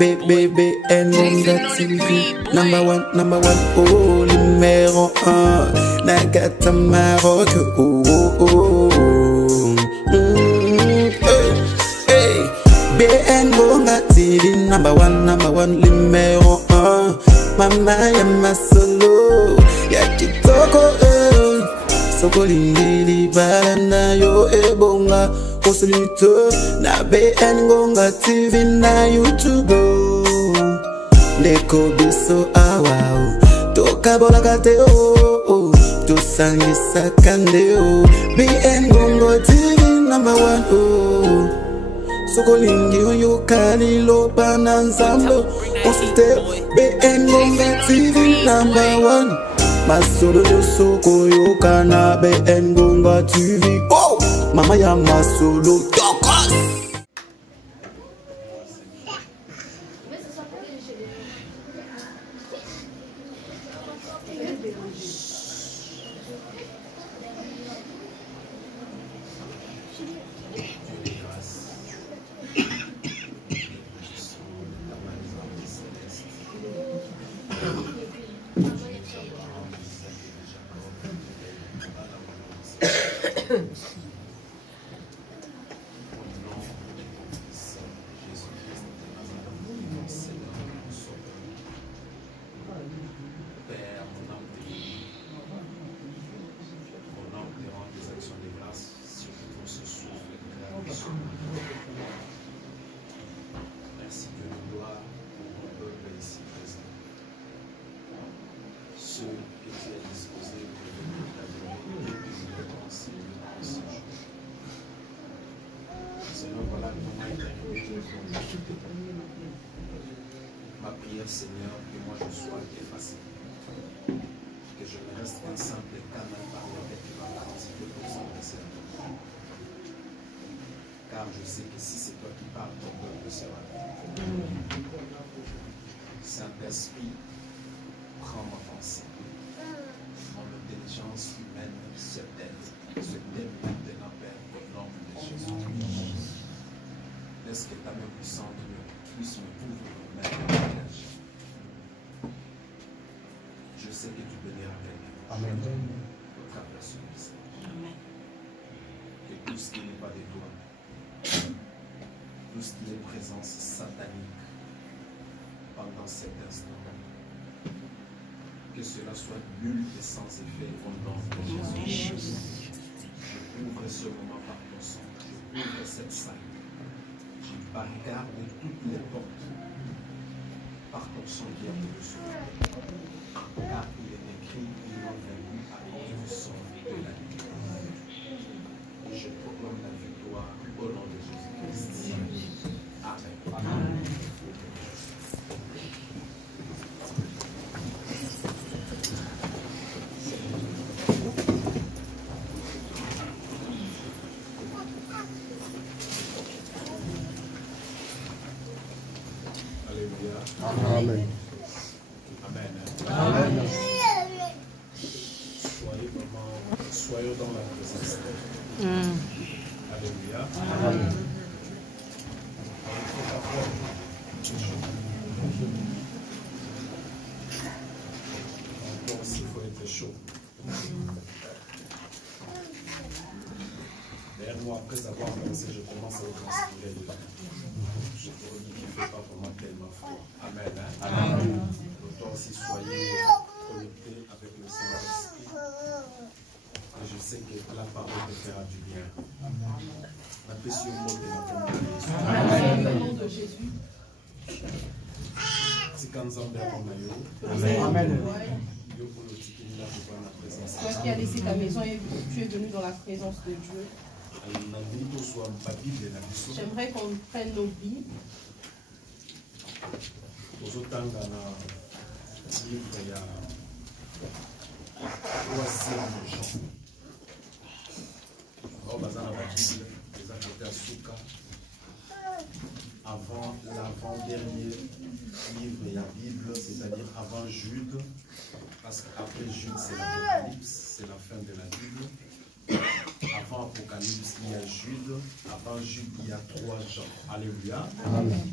BBN TV. Number one, oh, numéro 1. Nagata Maroc, oh, oh, oh. Hey, BN Gonga TV. Number one, numéro 1. Mama ya masolo, ya kitoko, soko lingili balanda yo ebonga. Kosulito na BN Gonga TV na YouTube. Ndeko biso awao toka bola kate oh to sangisa kande oh. BN Gonga TV number 1 oh. Soko lingi yo kali lo bananzambo. Konsulte BN Gonga TV number 1. Masolo yo soko yo kana BN Gonga TV oh. Mama ya masolo tokos. Merci de nous gloire pour ton peuple ici présent. Ceux que tu as disposés pour venir t'adorer et te réconcilier en ce jour. Seigneur, voilà le moment est arrivé. Ma prière, Seigneur, que moi je sois effacé. Que je ne reste qu'un simple canal par lequel tu vas participer pour Saint-Esprit. Car je sais que si c'est toi qui parles, ton peuple sera là. Saint-Esprit, prends ma pensée. Mon intelligence humaine se tait maintenant, Père, au nom de Jésus. Laisse que ta main puissante puisse me couvrir maintenant. Je sais que tu béniras avec nous. Amen. Votre personne. Amen. Que tout ce qui n'est pas de toi, tout ce qui est présence satanique pendant cet instant, que cela soit nul et sans effet au nom de Jésus. Je couvre ce moment par ton sang, je couvre cette salle, je barricade toutes les portes par ton sang qui est au-dessus. Car il est écrit, ils ont vaincu à cause du sang de la vie. Je proclame la victoire au nom de Jésus-Christ. Amen. Amen. Alléluia. Amen. Amen. Amen. Soyons dans la présence. Alléluia. Amen. Encore s'il faut être chaud. D'ailleurs, moi, après avoir commencé, je commence à vous transpirer dedans. Je te redis qu'il ne fait pas vraiment tellement froid. Amen. Hein? Amen. Autant aussi soyez connectés avec le Saint-Esprit. Et je sais que la parole te fera du bien. La précieuse mot de la Amen. Au nom de Jésus. Amen. Toi qui as laissé ta maison et tu es venu dans la présence de Dieu. J'aimerais qu'on prenne nos Bibles. Avant l'avant-dernier livre de la Bible, c'est-à-dire avant Jude, parce qu'après Jude c'est l'Apocalypse, c'est la fin de la Bible. Avant Apocalypse, il y a Jude, avant Jude, il y a 3 Jean. Alléluia. Amen.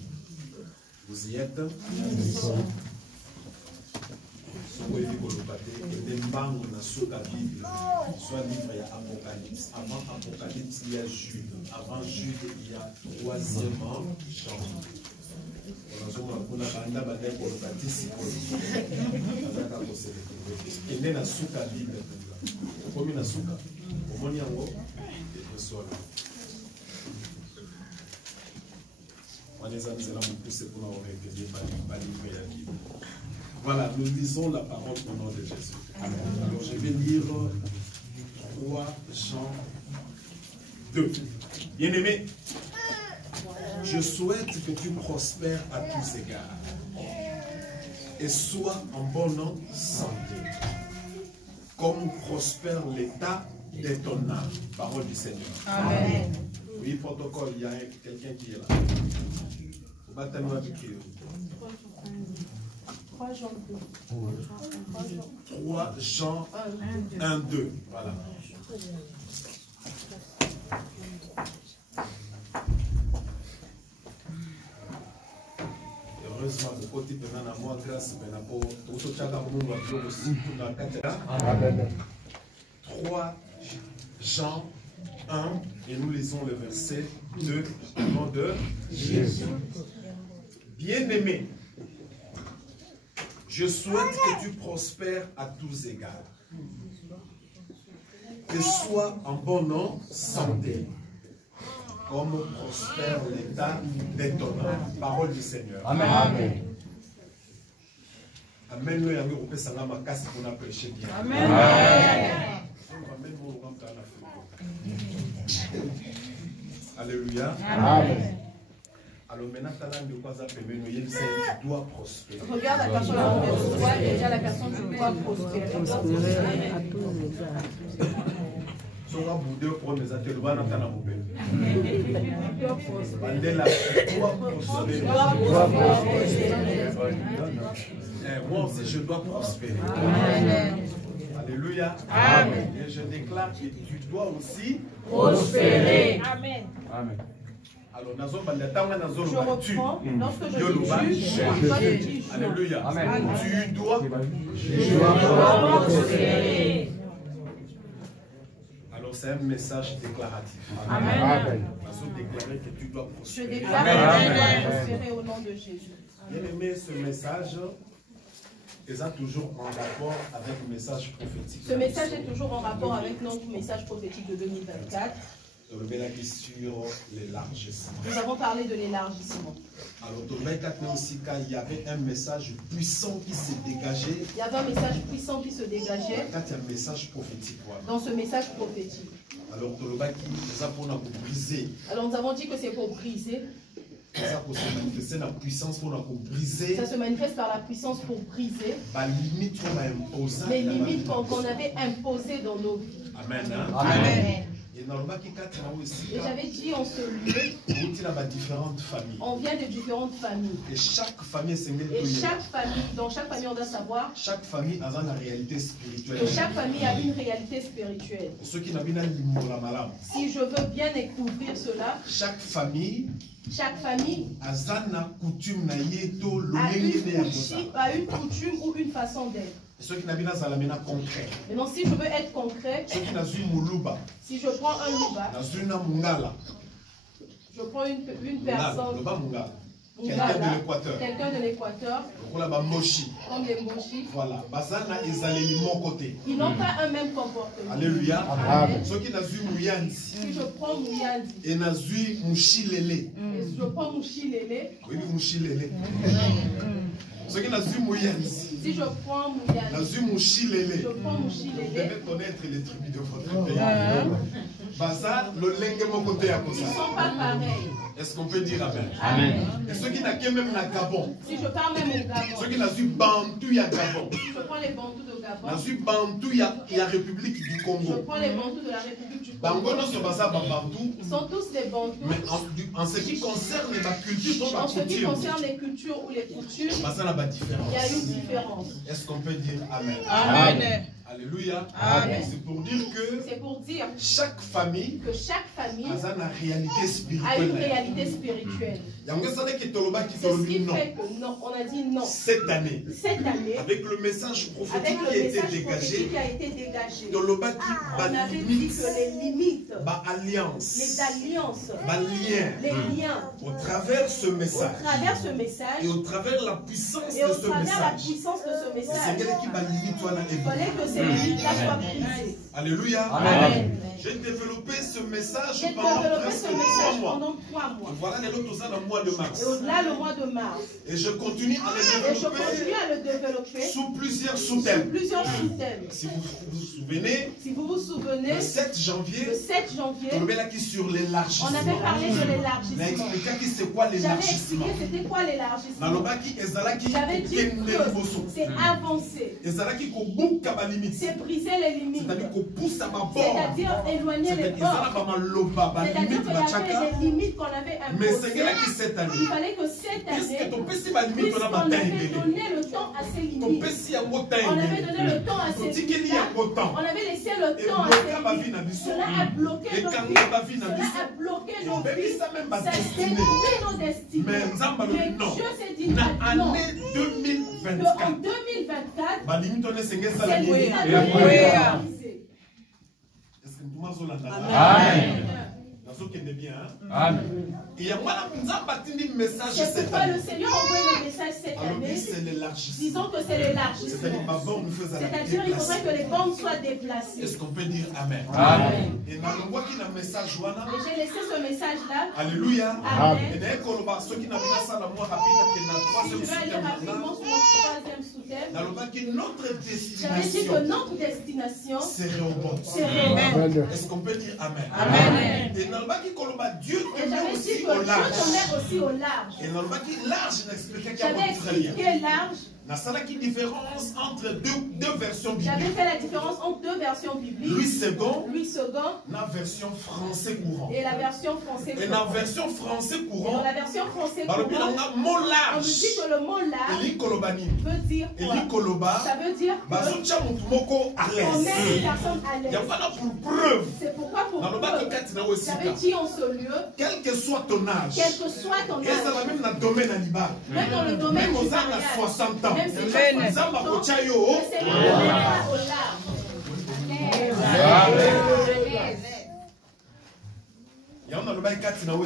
Vous y êtes? Soit livre il y a Apocalypse. Avant Apocalypse, il y a Jude. Avant Jude, il y a troisièmement Jean. Voilà, nous lisons la parole au nom de Jésus. Alors je vais lire 3 Jean 2. Bien-aimé, je souhaite que tu prospères à tous égards et sois en bonne santé, comme prospère l'état de ton âme. Parole du Seigneur. Amen. Oui, protocole, il y a quelqu'un qui est là. 3 Jean 2. 3 Jean 1, 2. Voilà. Heureusement, le côté pendant la mois grâce, pour tout chacun nous va aussi pour la cathédrale. 3 Jean 1 et nous lisons le verset 2 au nom de Jésus. Bien-aimé, je souhaite que tu prospères à tous égards et sois en bonne santé, comme prospère l'état de ton âme. Parole du Seigneur. Amen. Amen. Amen. Nous avons repris ça là, ma casse pour nous prêcher bien. Amen. Alléluia. Amen. Alors maintenant, tu dois prospérer. Regarde la personne en face de toi et dis à la personne tu dois prospérer. À tous les égards. Tu dois moi aussi, je dois prospérer. Amen. Alléluia. Amen. Et je déclare que tu dois aussi prospérer. Amen. Amen. Alors, je reprends, lorsque je dis alléluia. Amen. Tu dois prospérer. Alors, c'est un message déclaratif. Amen. Amen. Déclarer que tu dois prospérer. Je déclare que tu dois prospérer au nom de Jésus. Bien aimé, ce message est toujours en rapport avec le message prophétique. Ce message est toujours en rapport avec notre message prophétique de 2024. Sur l'élargissement. Nous avons parlé de l'élargissement. Alors, dans 2024 aussi, il y avait un message puissant qui s'est dégagé. Il y avait un message puissant qui se dégageait. Quand il y a un message prophétique. Voilà. Dans ce message prophétique. Alors, nous avons dit que c'est pour briser. Ça se manifeste par la puissance pour briser les limites qu'on avait imposées dans nos vies. Amen. Hein? Amen. Et j'avais dit en ce lieu, on vient de différentes familles. Et chaque famille, dans chaque famille, on doit savoir. Chaque famille a une réalité spirituelle. Et chaque famille a une réalité spirituelle. Si je veux bien découvrir cela, chaque famille a une coutume ou une façon d'être. Maintenant, si je veux être concret, si je prends un louba, je prends une personne, quelqu'un de l'Équateur, comme les Moshi, voilà. Ils n'ont pas un même comportement. Alléluia. Si je prends Mouyandi, et je prends Mouchilele, si je prends Mouyandi, je prends Mouchilele, vous devez connaître les tribus de votre pays. Ils ne sont pas pareils. Est-ce qu'on peut dire Amen? Amen. Et ceux qui n'ont même na Gabon. Si je pars même au Gabon. Ceux qui n'ont eu Bantou, il y a Gabon. Je prends les Bantous de Gabon. N'a eu Bantou, il y a République du Congo. Je prends les Bantous de la République du Congo. Ils sont tous des Bantous. Mais en ce qui concerne la culture, en ce qui concerne les cultures ou les coutumes, il y a une différence. Est-ce qu'on peut dire Amen? Amen. Alléluia. Amen. C'est pour dire que chaque famille a une réalité une spirituelle. réalité spirituelle. C'est ce qui fait que non, on a dit non. Cette année, avec le message prophétique qui a été dégagé, on avait dit que les limites, les alliances, les liens, au travers ce message, et au travers la puissance de ce message, il fallait que ces limites-là soient brisées. Alléluia. Amen. J'ai développé ce message pendant presque 3 mois. Et voilà les autres dans le mois de mars. Et au-delà le mois de mars. Et je continue à le développer sous plusieurs sous-thèmes. Si vous vous souvenez, le 7 janvier, on avait parlé sur l'élargissement. On avait parlé de l'élargissement. C'est quoi l'élargissement? C'était quoi l'élargissement? J'avais dit que c'est avancer. C'est briser les limites. C'est-à-dire éloigner les bords. C'est-à-dire qu'il y avait des limites qu'on avait imposées. Il fallait que cette année, puisqu'on avait donné le temps à ces limites, on avait donné le temps à ces limites, on avait laissé le temps à ces limites. Cela a bloqué nos vies. Cela a bloqué nos vies. Ça détruit nos destinées. Mais Dieu s'est dit non. En 2024, c'est lui. Amen. C'est pourquoi le Seigneur envoie le message cette année. Disons que c'est l'élargissement. C'est-à-dire qu'il faudrait que les bornes soient déplacées. Est-ce qu'on peut dire Amen? Amen. Et j'ai laissé ce message-là. Alléluia. Amen. Je vais aller rapidement sur le troisième sous-thème. J'avais dit que notre destination serait au bon. Est-ce qu'on peut dire Amen? Amen. Et Dieu te met aussi au large. Et j'avais expliqué large. Il y a une différence entre deux versions bibliques. J'avais fait la différence entre deux versions bibliques. Louis II, la version français courant. Et la version français courant. Et la version français courant. Dans la version français courant, on nous dit que le mot large veut dire quoi? Ça veut dire que on met une personne à l'aise. Pour preuve. C'est pourquoi pour preuve. J'avais dit en ce lieu, quel que soit ton âge, même dans le domaine du mariage, 60 ans. même si tu as 60 ans, le Seigneur au large.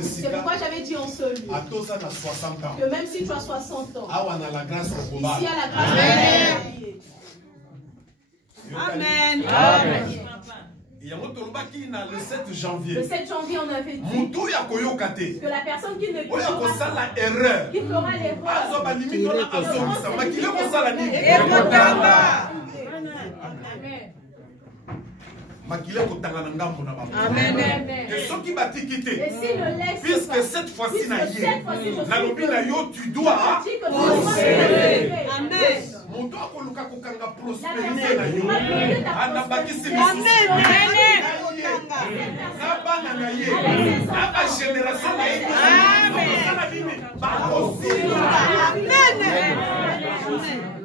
C'est pourquoi j'avais dit en ce lieu que même si tu as 60 ans, ici à la grâce de Dieu. Amen. Amen. Le 7 janvier. Le 7 janvier, on avait dit que la personne qui ne fera l'erreur, qui fera l'erreur, Amen. Et ceux qui battent quitter. Et s'il le laisse, puisque cette fois-ci, tu dois prospérer. Amen. Mon doigt prospérer.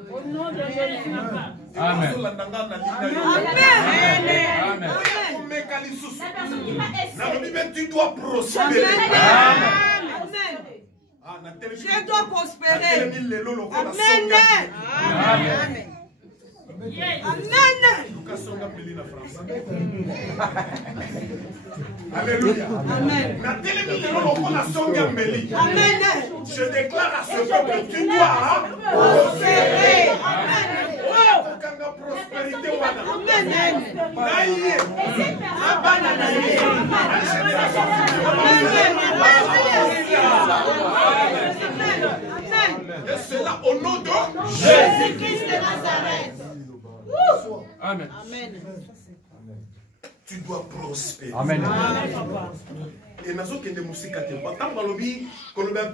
Au nom de Jésus. Amen. La personne qui va essayer. Tu dois prospérer. Je dois prospérer. Alléluia. Amen. Je déclare à ce peuple que tu dois prospérer. Prospérité. Et cela au nom de Jésus-Christ de Nazareth. Amen. Amen. tu dois prospérer. Amen. Et nous avons des musiques à terre. Quand on parle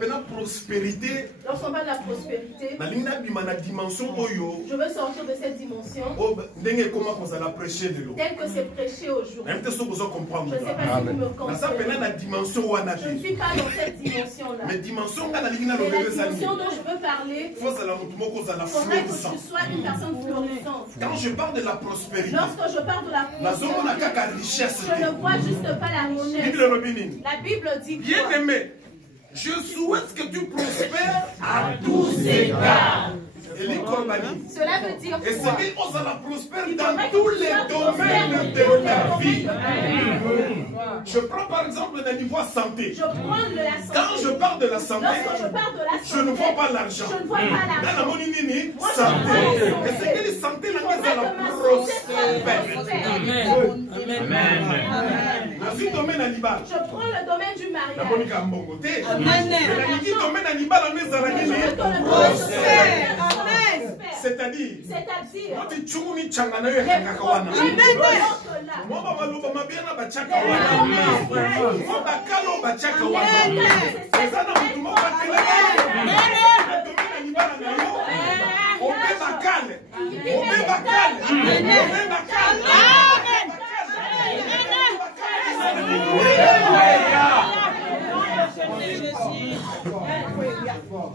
de prospérité, lorsqu'on parle de la prospérité, je veux sortir de cette dimension tel que c'est prêché aujourd'hui. Je ne sais pas si vous me comprenez. Je ne suis pas dans cette dimension-là. Mais la dimension dont je veux parler, il faudrait que je sois une personne florissante. Quand je parle de la prospérité, lorsque je parle de la prospérité, je ne vois juste pas la richesse. La Bible dit quoi? Bien aimé, je souhaite que tu prospères à tous égards. Cela veut dire et quoi? c'est qu'on va prospérer dans tous les domaines de ta vie. Je prends par exemple le niveau santé. Quand je parle de la santé, je ne vois pas l'argent. Dans la monnaie, santé. Et c'est que la santé, la prospérer. Dans le domaine animal. Je prends le domaine du mariage. C'est-à-dire,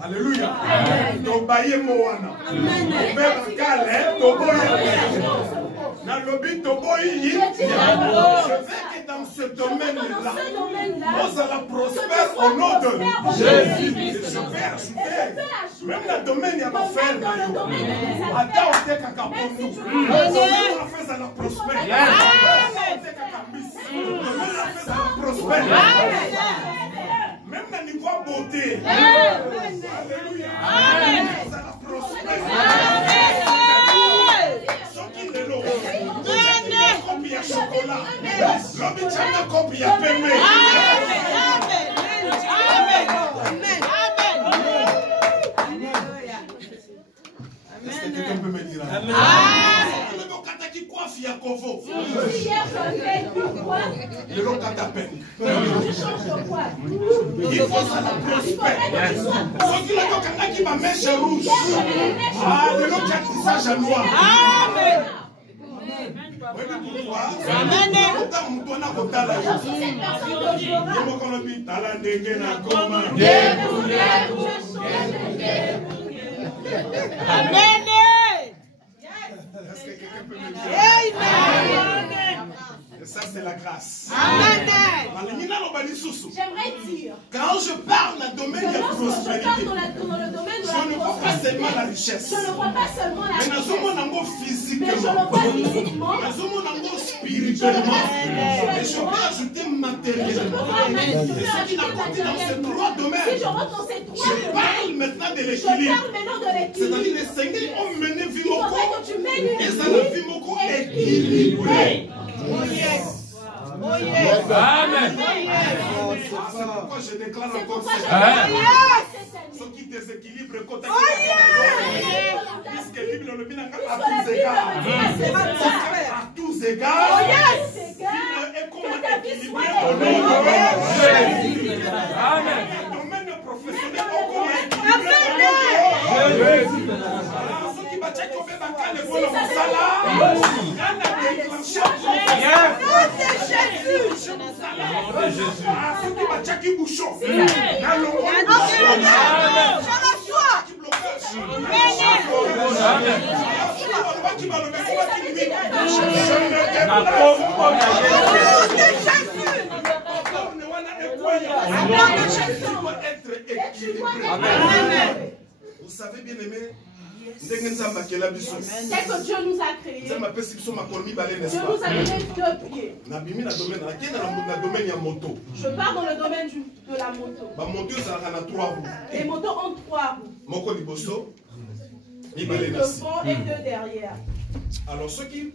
alléluia. Tobaye moana. Je veux que dans ce domaine-là, nous allons prospérer au nom de Jésus. Je vais ajouter, même dans le domaine, il y a pas faire. Attends, on est caca pour nous. On fait la prospérer. Même dans le niveau beauté. Alléluia. Ça la prospère. Ce qui est l'eau. Il y a chocolat. L'homme il tient un copie à payer. Est-ce que quelqu'un peut me dire amen? Le long à ta peine. Il faut ça la prospère. Ce qui va mettre rouge. Ah, le long à visage à noir. Amen. Amen. Est-ce que quelqu'un peut me dire amen? Et ça, c'est la grâce. Amen. J'aimerais dire, quand je parle dans le domaine de la prospérité, je ne vois pas seulement la richesse. Je ne vois pas seulement la richesse. Mais je le vois physiquement. Mais je le vois physiquement. Je le vois spirituellement. Et je vais ajouter matériellement. Et ce qui apporte dans ces trois domaines, je parle maintenant de l'équilibre. C'est-à-dire que les Seigneurs ont mené Vimoko et ça la Vimoko équilibré. Oh yes. Oh yes. Amen. C'est pourquoi je déclare encore ça. Ce qui déséquilibre côté puisque la Bible le met à tous égards. À tous égards. Et comment équilibrer au nom de Jésus. Amen. Le domaine professionnel, comment équilibrer au nom de Jésus. Ce qui va checker au Bébacal, le vol au salaire. Vous savez bien aimé, tel que Dieu nous a créés, Dieu nous a donné 2 pieds. Je pars dans le domaine de la moto. Les motos ont 3 roues. 2 devant et 2 derrière. Alors, ceux qui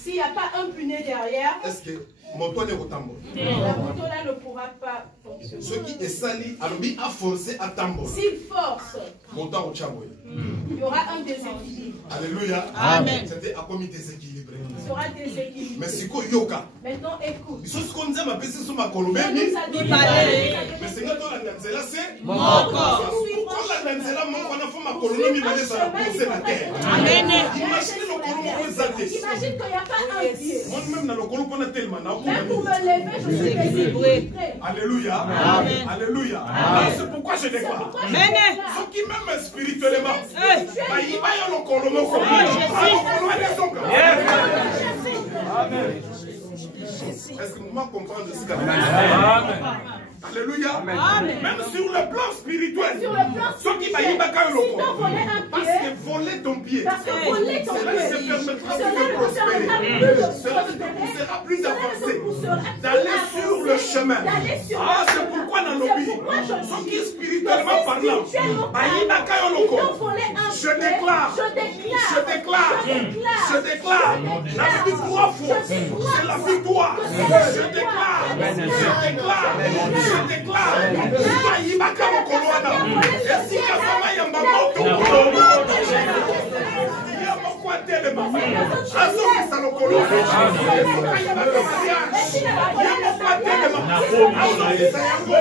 s'il n'y a pas un pneu derrière, est-ce que moto ne rotambo? La moto là ne pourra pas fonctionner. Ceux qui essali a forcé à tambo. S'il force, moto au chaboy. Il y aura un déséquilibre. Alléluia. Amen. C'était à comité déséquilibré. sera déséquilibré. Mais si quoi yoka. Maintenant écoute. Ce qu'on dit ma personne sur ma colombe. Mais c'est quand on a danzela c'est mon corps. Quand la danzela mon on a fait ma colombe mi va laisser la poser la terre. Amen. Imaginez le colombe pour exalter. Imagine qu'il n'y a pas un pied. Moi même dans le colombe on a tellement. Même pour me lever je suis déséquilibré. Alléluia. Amen. Alléluia. C'est pourquoi je déclare. Amen. Ceux qui m'aiment spirituellement. Bah il va y avoir le colombe comme Amen. Est-ce que vous comprenez ce qu'il y a? Alléluia. Même sur le plan spirituel, ceux qui va y avoir le parce que voler ton pied, cela te permettra de prospérer. Cela te poussera plus avancé, d'aller sur le chemin. Ah, c'est pourquoi dans nos vies, ceux qui spirituellement parlant, je déclare, la vie 3 fois, c'est la victoire. Je déclare, je déclare, Aïbaka Mokoloana, et si Kazama Yambamoto, Yamokwa Telema, Azoki Salokoloana, Yamokwa Telema, Azoki Sayango,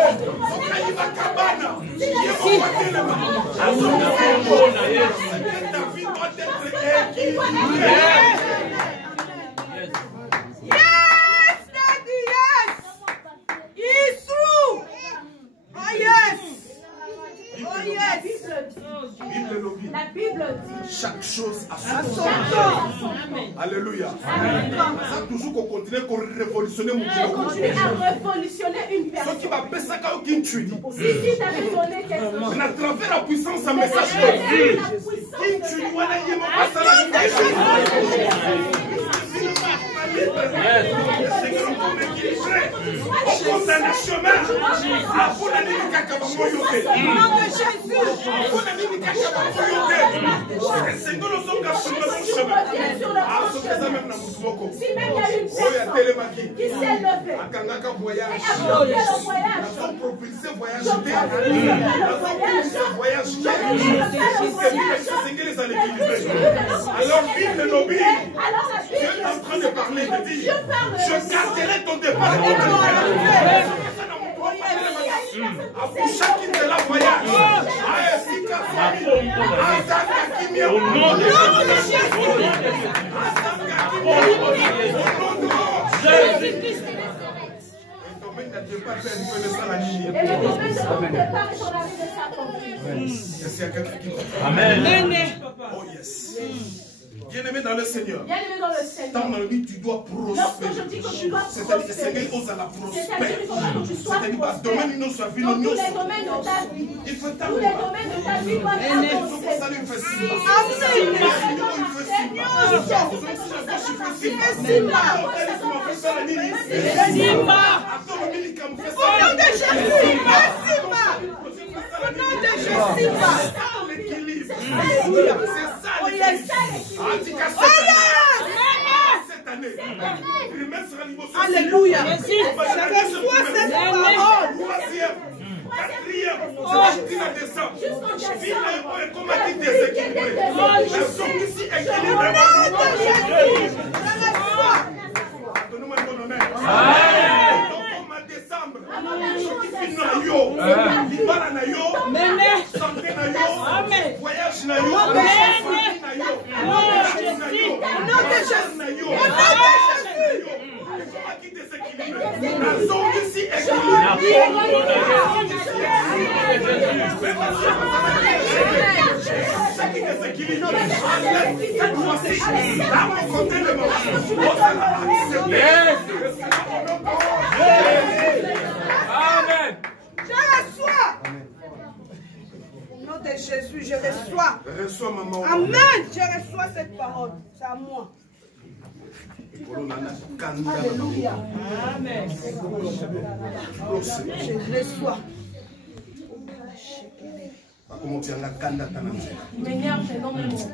Aïbaka Bana, Yamokwa Telema, Azoki Sayango, ta vie doit être équilibrée. La Bible dit chaque chose a son temps. Alléluia. Ça toujours qu'on continue à révolutionner mon Dieu. Continue à révolutionner une personne. Ce qui va passer quand il tue. Si t'avais donné quelque chose. Mais à travers la puissance, un message de vie. Qui tue, voilà, il m'a passé la on condamne le chemin. Pour la ligne Kakabamoyote. C'est nous nous sommes sur le bon chemin. Ah, ce que ça même dans Mousmoko. Si même il y a une personne qui s'est levée. Akangaka voyage. Et après le voyage. Nous sommes propulsés voyage. Alors, vive le lobby. Dieu est en train de parler, de dire, je garderai ton départ et ton à chacun de la voyage. Au nom de Jésus-Christ. Et le domaine de ton départ est sur la vie de sa conclusion. Est-ce qu'il y a quelqu'un qui comprend? Amen. Oh yes. Bien-aimé dans le Seigneur. Tant dans le vie, tu dois prospérer. C'est-à-dire que Seigneur ose à la prospérer. C'est-à-dire que domaine nous soit vie, nous sommes. Il faut t'amener. Tous les domaines de ta vie doivent avancer. Ça lui fait si mal. Alléluia. Amen. Je reçois. Au nom de Jésus, je reçois. Reçois, maman. Amen. Je reçois cette parole. C'est à moi. Alléluia. Amen. Je reçois. M'énerve énormément.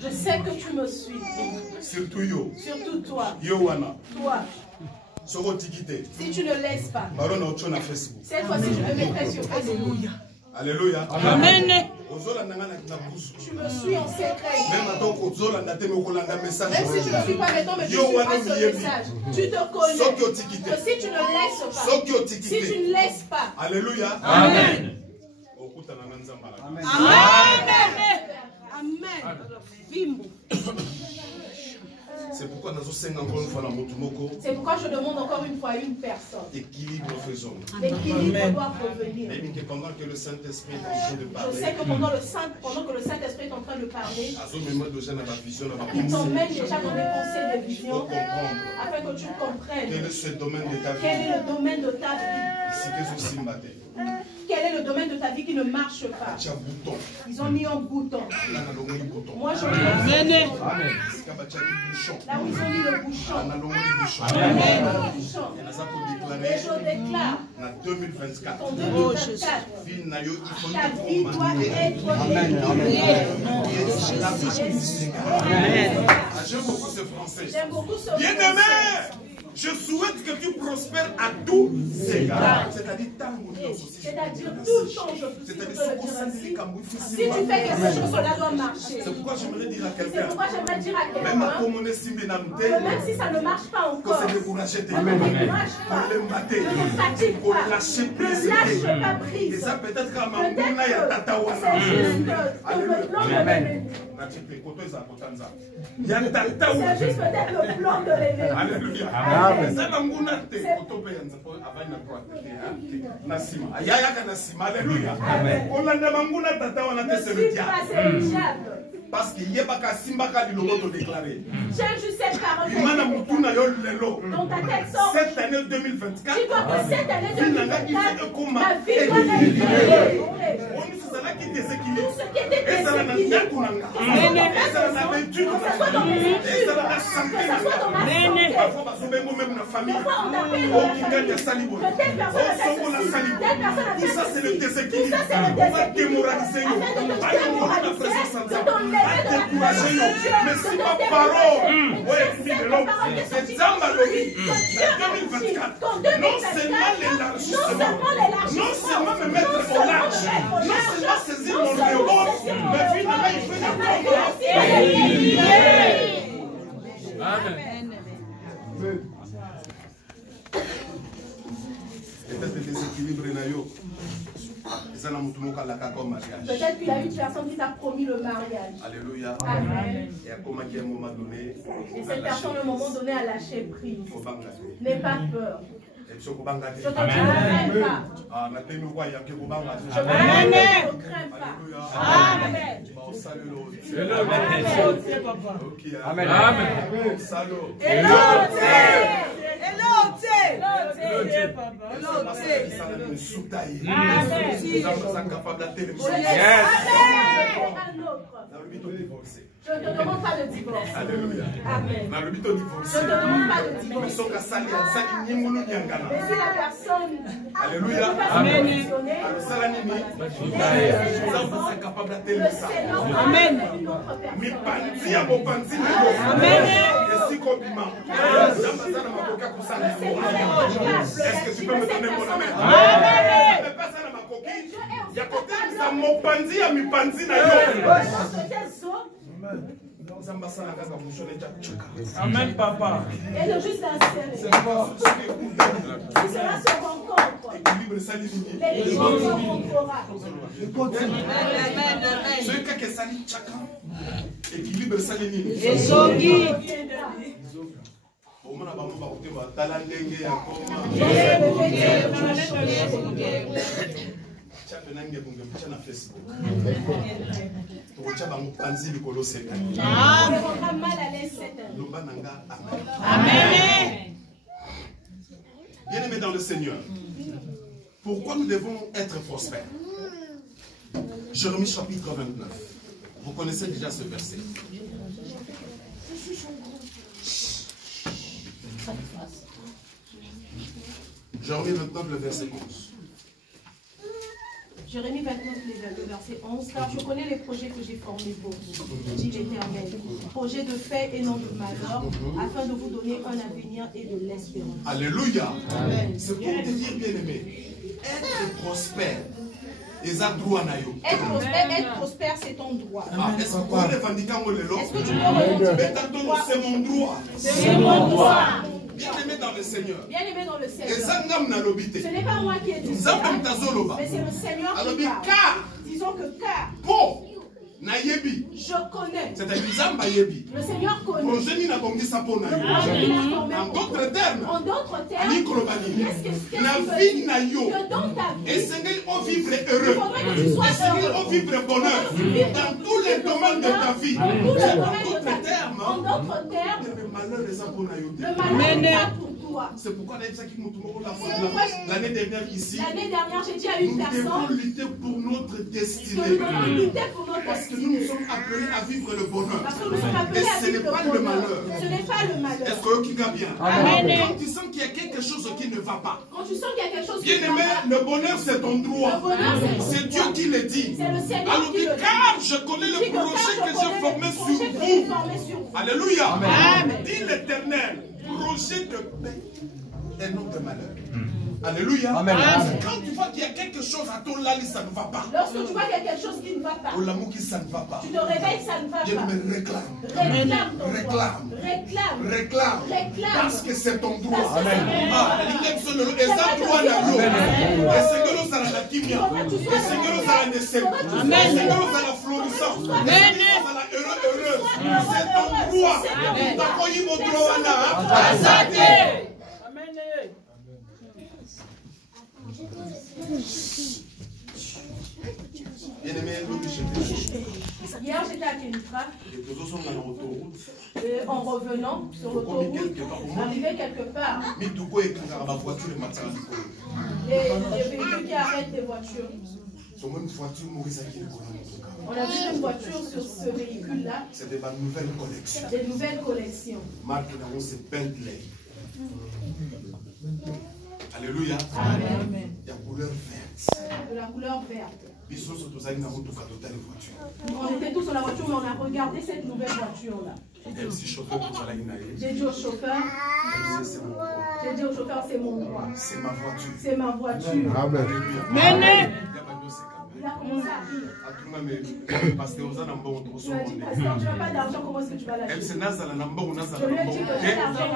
Je sais que tu me suis. Surtout yo. Surtout toi. Yo wana. Toi. Si tu ne laisses pas. Facebook. Cette fois-ci, je me mettrai sur Facebook. Alléluia. Amen. Tu me suis en secret. Même si tu ne suis pas maintenant, mais tu suis pas ce message. Tu te connais. Que si tu ne laisses pas, si tu ne laisses pas. Alléluia. Amen. Amen. Amen. C'est pourquoi je demande encore une fois à une personne. Équilibre faisons. L'équilibre doit revenir. Pendant que le Saint-Esprit est en train de parler. Je sais que pendant que le Saint-Esprit est en train de parler, il t'emmène déjà dans des pensées de vision afin que tu comprennes quel est le domaine de ta vie. Quel est le domaine de ta vie. Quel est le domaine de ta vie qui ne marche pas? Ils ont mis un bouton. Moi, je mets là où ils ont mis le bouchon. Et je déclare qu'en 2024, ta vie doit être J'aime beaucoup ce français. Bien-aimé, je souhaite que tu prospères à tous égards. C'est-à-dire tout change. Si tu fais quelque chose, cela doit marcher. C'est pourquoi j'aimerais dire à quelqu'un. Même si ça ne marche pas encore. Ne lâche pas prise. Et ça peut-être qu'à ma c'est juste le plan de l'ennemi. C'est juste peut-être le plan de l'ennemi. Alléluia. Parce qu'il n'y a pas qu'à Simbaka du logo de déclarer. J'ai juste cette parole. Dans ta tête sort. Cette année 2024. Tu dois que cette année 2024. La vie doit tout ce qui était déséquilibré. Que ce soit dans mes études. Que ce soit dans ma santé. Parfois, même la famille. Parfois, on appelle telle personne a fait ceci. Tout ça, c'est le déséquilibre. On va démoraliser. Mais c'est ma parole. C'est Zambalobi. 2024. Non seulement l'élargissement. Non seulement me mettre au large. Non seulement saisir mon révolte. Mais finalement, il fait la promesse. Amen. Peut-être le déséquilibre est là. Peut-être qu'il y a une personne qui t'a promis le mariage. Alléluia. Amen. Et à comment qu'à un moment donné, et cette personne, à un moment donné, a lâché prise. N'aie pas peur. Je ne te crains pas. Je ne crains pas. Amen. Amen. Je ne te demande pas de divorce. Alléluia. Amen. Je ne te demande pas de divorce. Mais si la personne Alléluia. Amen. Amen. Est-ce que tu peux me donner mon amen? Amen, papa. Et de juste l'insérer. Tu seras sur mon corps. L'équilibre se rencontrera. Équilibre salini. Bien-aimés dans le Seigneur, pourquoi nous devons être prospères? Jérémie chapitre 29. Vous connaissez déjà ce verset. Jérémie 29, le verset 11. Jérémie 29, le verset 11. Car je connais les projets que j'ai formés pour vous, dit l'Éternel. Projets de paix et non de malheur, afin de vous donner un avenir et de l'espérance. Alléluia. C'est pour te dire, bien-aimé, être prospère Être prospère, c'est ton droit. Est-ce que tu peux revendiquer? C'est mon droit. C'est mon droit. Bien-aimé dans le Seigneur. Bien-aimé dans le Seigneur. Ce n'est pas moi qui ai dit ça, mais c'est le Seigneur qui parle. Disons que car. Je connais. Le Seigneur connaît. En d'autres termes, qu'est-ce que dans ta vie, il faudrait que tu sois heureux. vivre bonheur dans tous les domaines de ta vie. En d'autres termes, le malheur n'est pas pour toi. C'est pourquoi l'année dernière ici, j'ai dit à une personne, nous devons lutter pour notre destinée. Parce que nous sommes appelés à vivre le bonheur. Et ce n'est pas le malheur. Ce n'est pas le malheur. Est-ce que tu vas bien? Quand tu sens qu'il y a quelque chose qui ne va pas. Quand tu sens qu'il y a quelque chose bien aimé, le bonheur c'est ton droit. C'est Dieu qui le dit. C'est le Seigneur alors qui le dit. Car je connais le projet que j'ai formé sur vous. Alléluia. Dis l'Éternel, projet de paix et non de malheur. Alléluia. Amen. Quand tu vois qu'il y a quelque chose à ton lali, ça ne va pas. Lorsque tu vois qu'il y a quelque chose qui ne va pas. Au l'amour qui ça ne va pas. Tu te réveilles, ça ne va Je pas. me réclame. Réclame. Parce que c'est ton droit. Amen. Hier, j'étais à Kenitra. En revenant sur l'autoroute, arrivé quelque part. Et les véhicules qui arrêtent des voitures. On a vu une voiture sur ce véhicule-là. C'est des nouvelles collections. Des nouvelles collections. Marque d'abord, c'est Bentley. Alléluia. Amen. Il y a couleur verte. De la couleur verte. On était tous sur la voiture, mais on a regardé cette nouvelle voiture-là. J'ai dit au chauffeur, c'est mon droit. C'est ma voiture. C'est ma voiture. Amen. Il a commencé à rire. Tu m'as dit, pasteur, tu n'as pas d'argent, comment est-ce que tu vas l'acheter? Je lui ai dit que j'ai l'argent,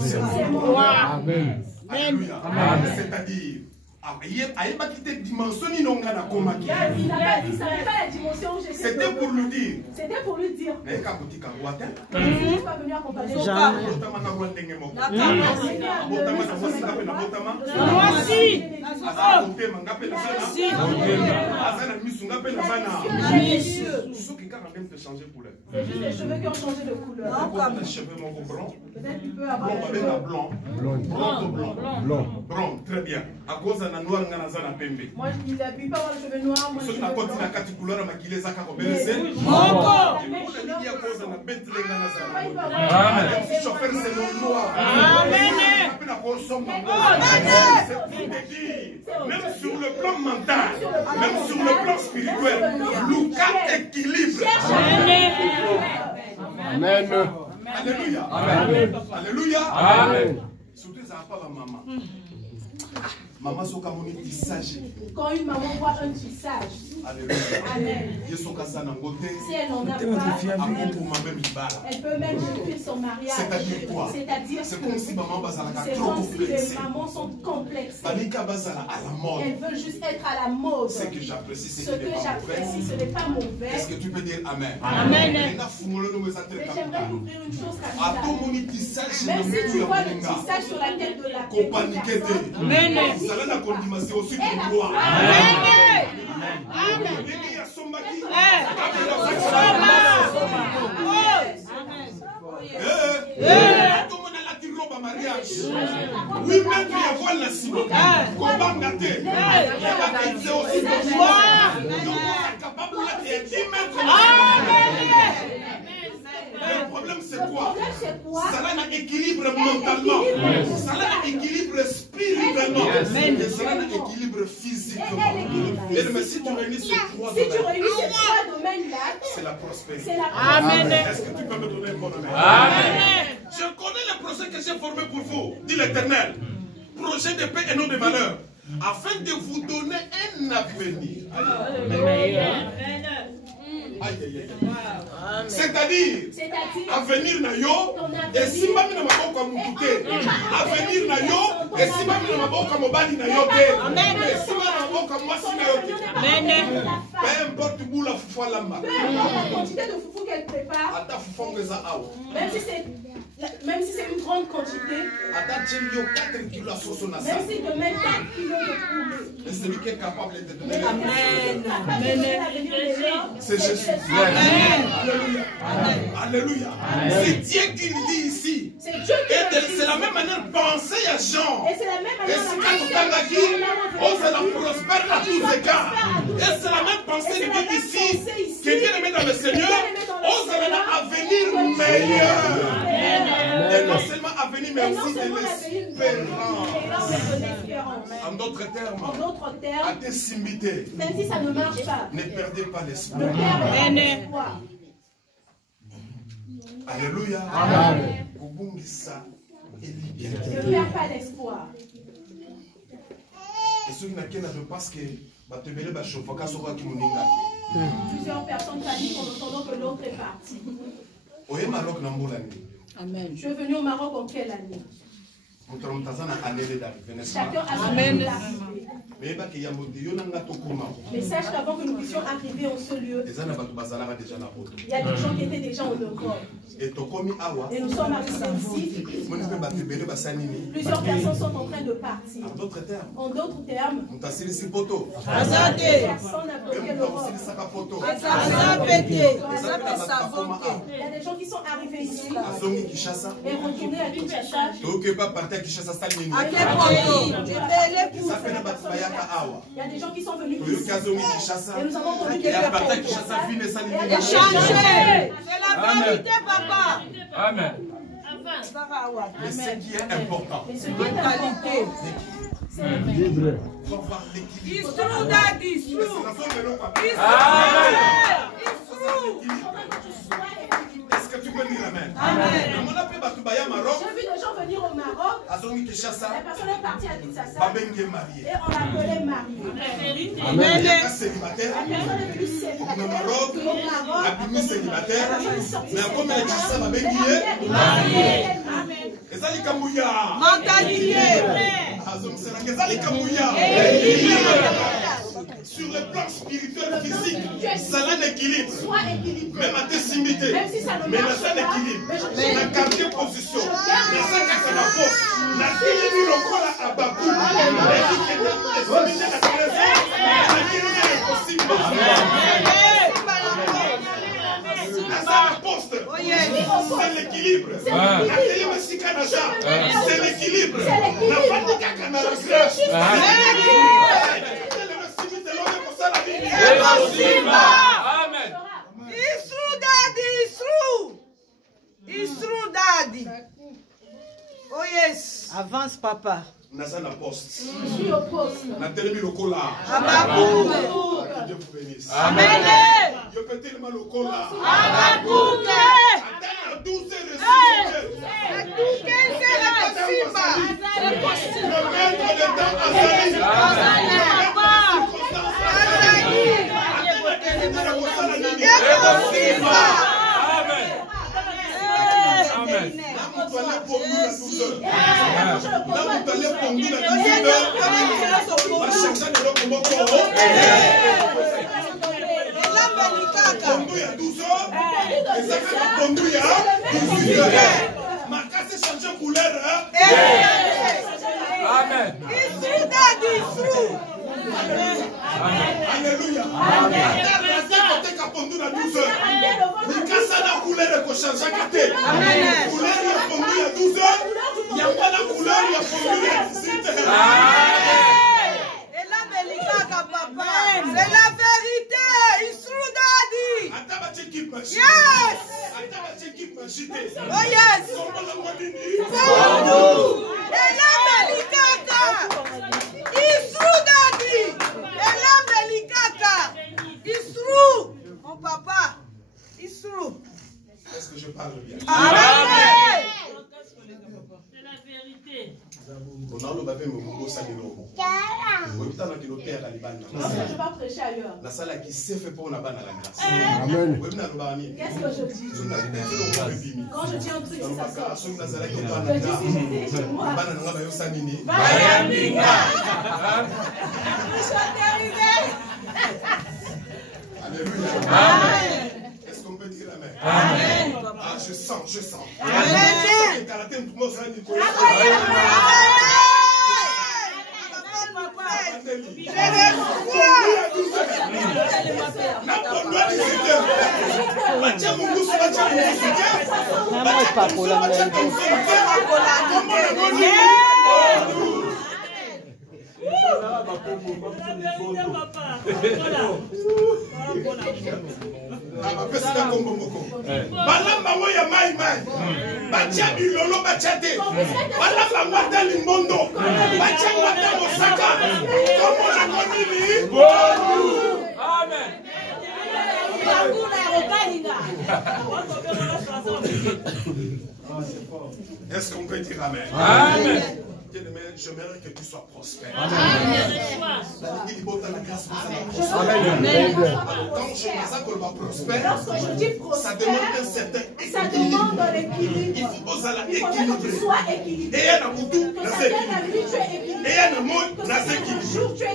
c'est mon droit. Amen. C'est-à-dire, il n'a pas dit ça, la dimension où j'étais. C'était pour lui dire. C'était pour lui dire. Je ne suis pas venu accompagner. C'est juste les cheveux qui ont changé de couleur. Peut-être qu'il peut avoir les cheveux blanc. Très bien. À cause de la noire, moi, il n'appuie pas avoir les cheveux noirs. Moi, je suis même sur le plan mental, même sur le plan spirituel, Lucas équilibre. Amen. Alléluia. Alléluia. Amen. Surtout, ça n'a pas la maman. Maman, quand une maman voit un tissage, Amen. Si elle n'en a pas, elle peut même jeter son mariage. C'est-à-dire quoi? C'est comme si maman les mamans sont complexes. Elles veulent juste être à la mode. Ce que j'apprécie, ce n'est pas mauvais. Est-ce que tu peux dire Amen? Amen. Mais j'aimerais ouvrir une chose comme ça. Même si tu vois le tissage sur la tête de la personne, Amen. Oui, même il y a la ciment. Comment gâter? C'est aussi capable de 10 mètres. Le problème c'est quoi? Ça a un équilibre mentalement. Ça a un équilibre spirituellement. Et ça a un équilibre physiquement. Mais si tu réunis ces trois domaines-là, c'est la prospérité. Amen. Est-ce que tu peux me donner un bon amen? Amen. Je connais le projet que j'ai formé pour vous, dit l'Éternel. Projet de paix et non de valeur. afin de vous donner un avenir. C'est-à-dire, avenir na yo, et si mami na maboko mukute, avenir na yo, et si mami na maboko mobali na yo te, et si mami na maboko mwasi na yo te. Peu importe où la foufou lamba. Peu importe la quantité de foufou qu'elle prépare. Ata foufou ngeza awa. Même si c'est une grande quantité, ata tchelio 4 kilos à soso na sa. même si de mettre 4 kilos de poulet. Et celui qui est capable de donner c'est Jésus. Alléluia. Alléluia. C'est Dieu qui nous dit ici. C'est la même manière de penser à Jean. Et c'est la même manière de penser. Oh, c'est la prospère à tous égards. Et c'est la même pensée de Dieu ici. Que Dieu aimé dans le Seigneur. Oh, c'est un avenir meilleur. Et non seulement avenir, mais aussi de l'espérance. En d'autres termes, à tes simbités. Même si ça ne marche pas, ne perdez pas l'espoir. Ne perdez pas l'espoir. Alléluia. Amen. Ne perds pas l'espoir. Et ceux qui n'ont qu'un de parce que plusieurs personnes paniquent en entendant que l'autre est parti. Amen. Je suis venu au Maroc en quelle année? Chacun a son Amen. Mais sache qu'avant que nous puissions arriver en ce lieu, il y a des gens qui étaient déjà en Europe. Et nous sommes arrivés ici. Plusieurs personnes sont en train de partir. En d'autres termes, personne n'a bloqué l'Europe. Il y a des gens qui sont arrivés ici et retournés à Kinshasa. Il y a des gens qui sont venus ici. Et nous avons entendu des personnes. C'est la vérité, papa. Amen. Mais ce qui est important, c'est l'équilibre. Il faut avoir l'équilibre. Est-ce que tu peux dire Amen? Amen. J'ai vu des gens venir au Maroc. La personne est partie à Kinshasa. Et on l'appelait mariée. Amen. La personne est venue célibataire. Au Maroc. Célibataire. Mais comme elle est mariée. Mentalité. Sur le plan spirituel, physique, ça a un équilibre. Même à tes simités. Mais là, ça équilibre. Mais la quatrième position. Mais ça, c'est la force. La fille le col à Bakou. C'est l'équilibre. C'est l'équilibre. La fatigue à la grâce. Amen. It's true, daddy. Oh yes. Avance, papa. Nazana poste. Je suis au poste. Nathalie Lokola. Ababou. Dieu vous bénisse. Amen. Dieu peut tellement Lokola. Ababou. Attends, 12 heures. Le maître de temps Amen. Alléluia. C'est la vérité. It's true, daddy. Yes. Oh yes. It's true, daddy. It's true. Mon papa. It's true. Est-ce que je parle bien? Amen. je ne vais pas prêcher ailleurs. Amen. Qu'est-ce que je dis? Quand je dis un truc, c'est ça. Je dis si j'étais chez moi. Alléluia. Amen. Est-ce qu'on peut dire amen? Amen. Ah, je sens. Amen. Est-ce qu'on peut dire amen? Amen. J'aimerais que tu sois prospère. Amen. Lorsque je dis prospère, ça demande un certain équilibre. Ça demande un équilibre. Il faut que tu sois équilibré. Que ça vienne à lui, tu es équilibré. Que ça vienne un jour, tu es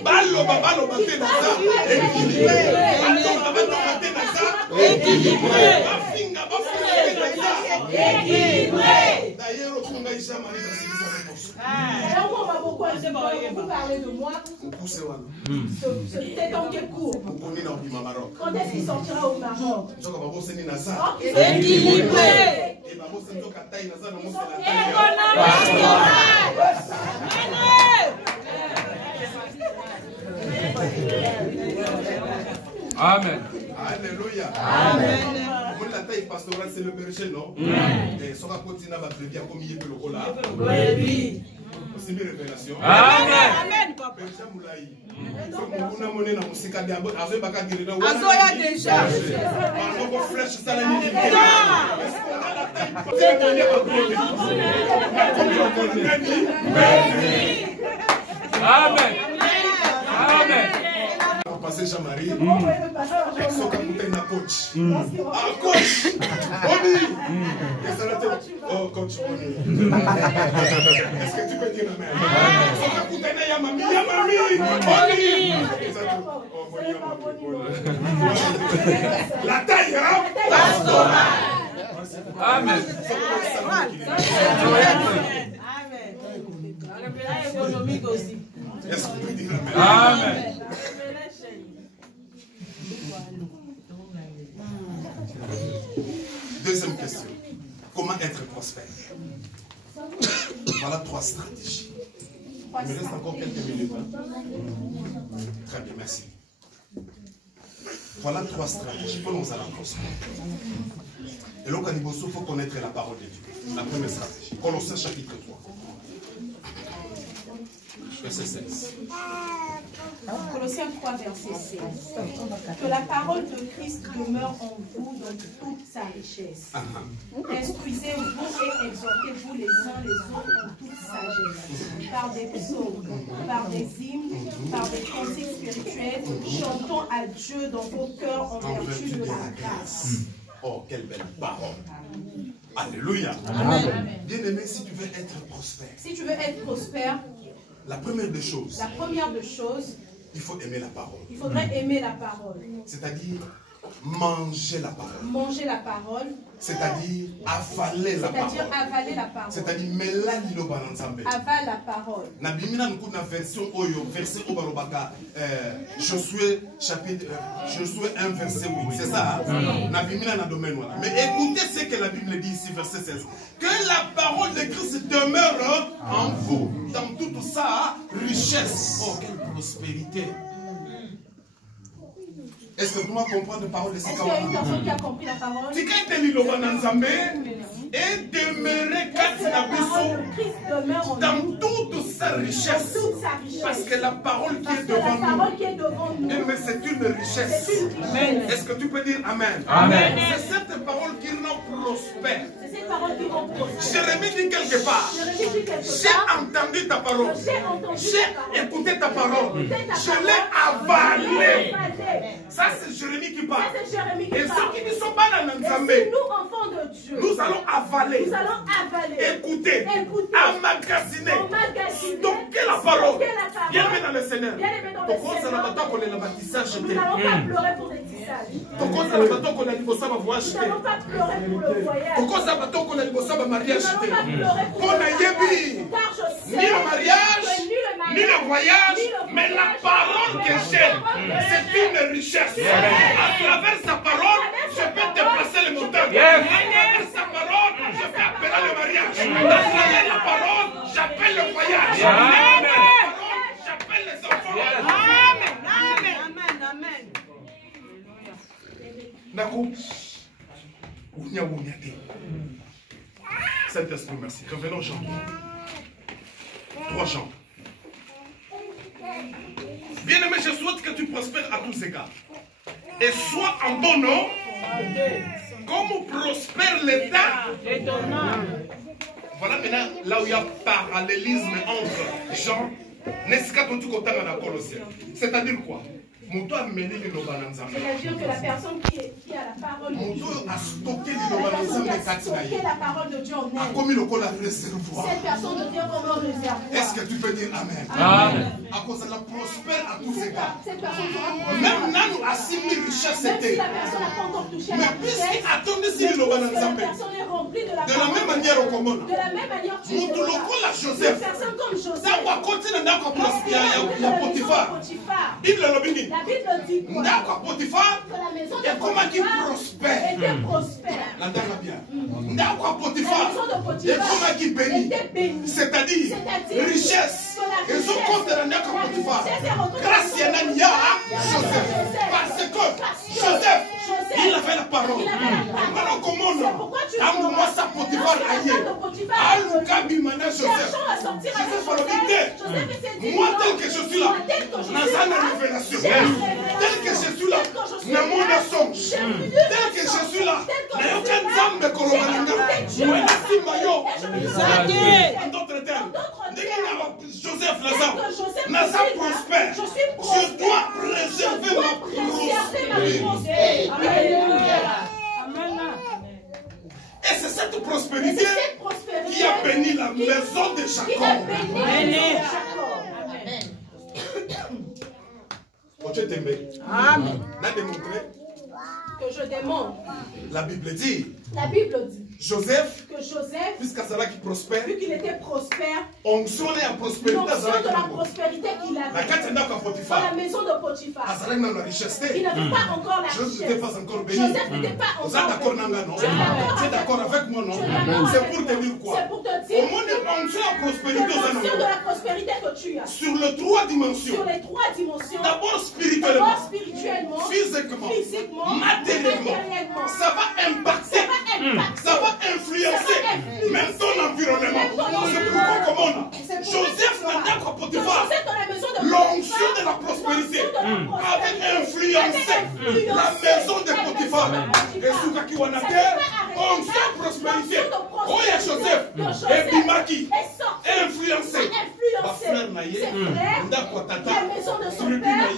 équilibré. D'ailleurs, alors, on va beaucoup parler de moi. Cet homme qui est court. Quand est-ce qu'il sortira au Maroc? Équilibré. Amen. Alléluia. Amen. La taille pastorale, c'est le berger, non? Et ça va continuer à brebis à communier le cola. Oui. C'est une révélation. Amen. Berger Moulaï. On a monnaie dans mon sikadi. Azoya déjà. On va flèche ça la nuit. Amen. Amen. Passer Jean-Marie, coach. Ah, coach! Oh, coach, est-ce que tu peux dire amen? La taille, hein? Amen. Est-ce que tu peux dire amen? Amen. Deuxième question. Comment être prospère? Voilà 3 stratégies. Il me reste encore quelques minutes. Hein? Très bien, merci. Voilà 3 stratégies. Comment nous allons prospérer? Et donc, à niveau il faut connaître la parole de Dieu. La première stratégie. Colossiens chapitre 3. Verset 16. Colossiens 3, verset 16. Que la parole de Christ demeure en vous dans toute sa richesse. Instruisez-vous et exhortez-vous les uns les autres en toute sagesse, par des psaumes, par des hymnes, par des cantiques spirituels, chantons à Dieu dans vos cœurs en vertu de la grâce. Oh, quelle belle parole. Alléluia. Bien-aimé, si tu veux être prospère. Si tu veux être prospère, la première des choses, il faut aimer la parole. Il faudrait aimer la parole. C'est-à-dire manger la parole. Manger la parole. C'est-à-dire avaler la parole. C'est-à-dire avaler la parole. C'est-à-dire melali lo bananzambe. Avale la parole. Na bimina nkuna version oyo verset obarobaka Josué chapitre Josué 1 verset 8. C'est ça. Na bimina na domaine voilà. Mais écoutez ce que la Bible dit ici verset 16. Que la parole de Christ demeure en vous dans toute sa richesse. Oh, quelle prospérité. Est-ce que tout le monde comprend la parole de ce Est-ce qu'il y a une personne qui a compris la parole? Et demeurer dans toute sa richesse. Parce que la parole qui est devant nous, mais c'est une richesse. Est-ce que tu peux dire amen? Amen. C'est cette parole qui nous prospère. C'est cette parole qui rend prospère. Jérémie dit quelque quelque part. J'ai entendu ta parole. J'ai écouté ta parole. Je l'ai avalé. Ça, c'est Jérémie qui parle. Et ceux qui ne sont pas dans le Nzambé, nous allons avaler, écouter, emmagasiner, stocker la parole. Bien mis dans le Seigneur. Nous n'allons pas pleurer pour des tissages. Nous n'allons pas pleurer pour le voyage. Nous n'allons pas pleurer pour le mariage. Car je sais ni le mariage, ni le voyage, mais la parole que j'ai, c'est une richesse. À travers sa parole, je peux déplacer les montagnes. À travers sa parole, je peux appeler le mariage. À travers la parole, j'appelle le voyage. À travers la parole, j'appelle les enfants. Amen. Amen. Amen. D'accord. Saint-Esprit, merci. Revenons Jean. 3 Jean. Bien-aimé, je souhaite que tu prospères à tous égards. Et sois en bon nom, comme prospère l'État. Voilà maintenant là où il y a parallélisme entre Jean, c'est-à-dire quoi? C'est-à-dire que la personne qui a la parole de Dieu a stocké la parole de Dieu en elle. Cette personne devient comme un réservoir. Est-ce que tu peux dire Amen? Amen. À cause de la prospère à tous égards. Cette personne sera prospère. Même nous assimile richesse. Même si la personne n'a pas encore touché à la richesse, la personne est remplie de la parole. De la même manière au commun. De la même manière tu Une personne comme Joseph. La Bible dit quoi? Que la maison de Potiphar était prospère. La maison de Potiphar était bénie. C'est-à-dire richesse. Ils ont compté dans Potiphar. Grâce à Joseph. Parce que Joseph, il avait la parole. Alors comment on a moi ça Potiphar ailleurs. Joseph. Moi tel que je suis là, dans une révélation. Tel que je suis là, dans mon songe. Tel que je suis là, dans aucun dame de Kolomananga. En d'autres termes, Joseph Lazare, Lazare prospère. Je dois préserver ma prospérité. Et c'est cette prospérité qui a béni la maison de Jacob. Amen. Que je demande. La Bible dit. Joseph, puisqu'à cela qui prospère, vu qu'il était prospère, onction de la prospérité qu'il avait dans la maison de Potiphar, il n'avait pas encore la richesse. Joseph n'était pas encore béni. Tu es d'accord avec moi, non? C'est pour te dire quoi? C'est pour te dire l'onction de la prospérité que tu as. Sur les 3 dimensions. D'abord spirituellement, physiquement, matériellement. Ça va impacter. Ça va influencer même ton environnement. C'est pourquoi comment Joseph n'a pas Potiphar, l'onction de la prospérité avait influencé la maison de Potiphar. Et sous Kakiwanake, onction prospérité. Oh, il y a Joseph et Bimaki influencé. Ma frère Naye, d'accord, tata, la maison de son père,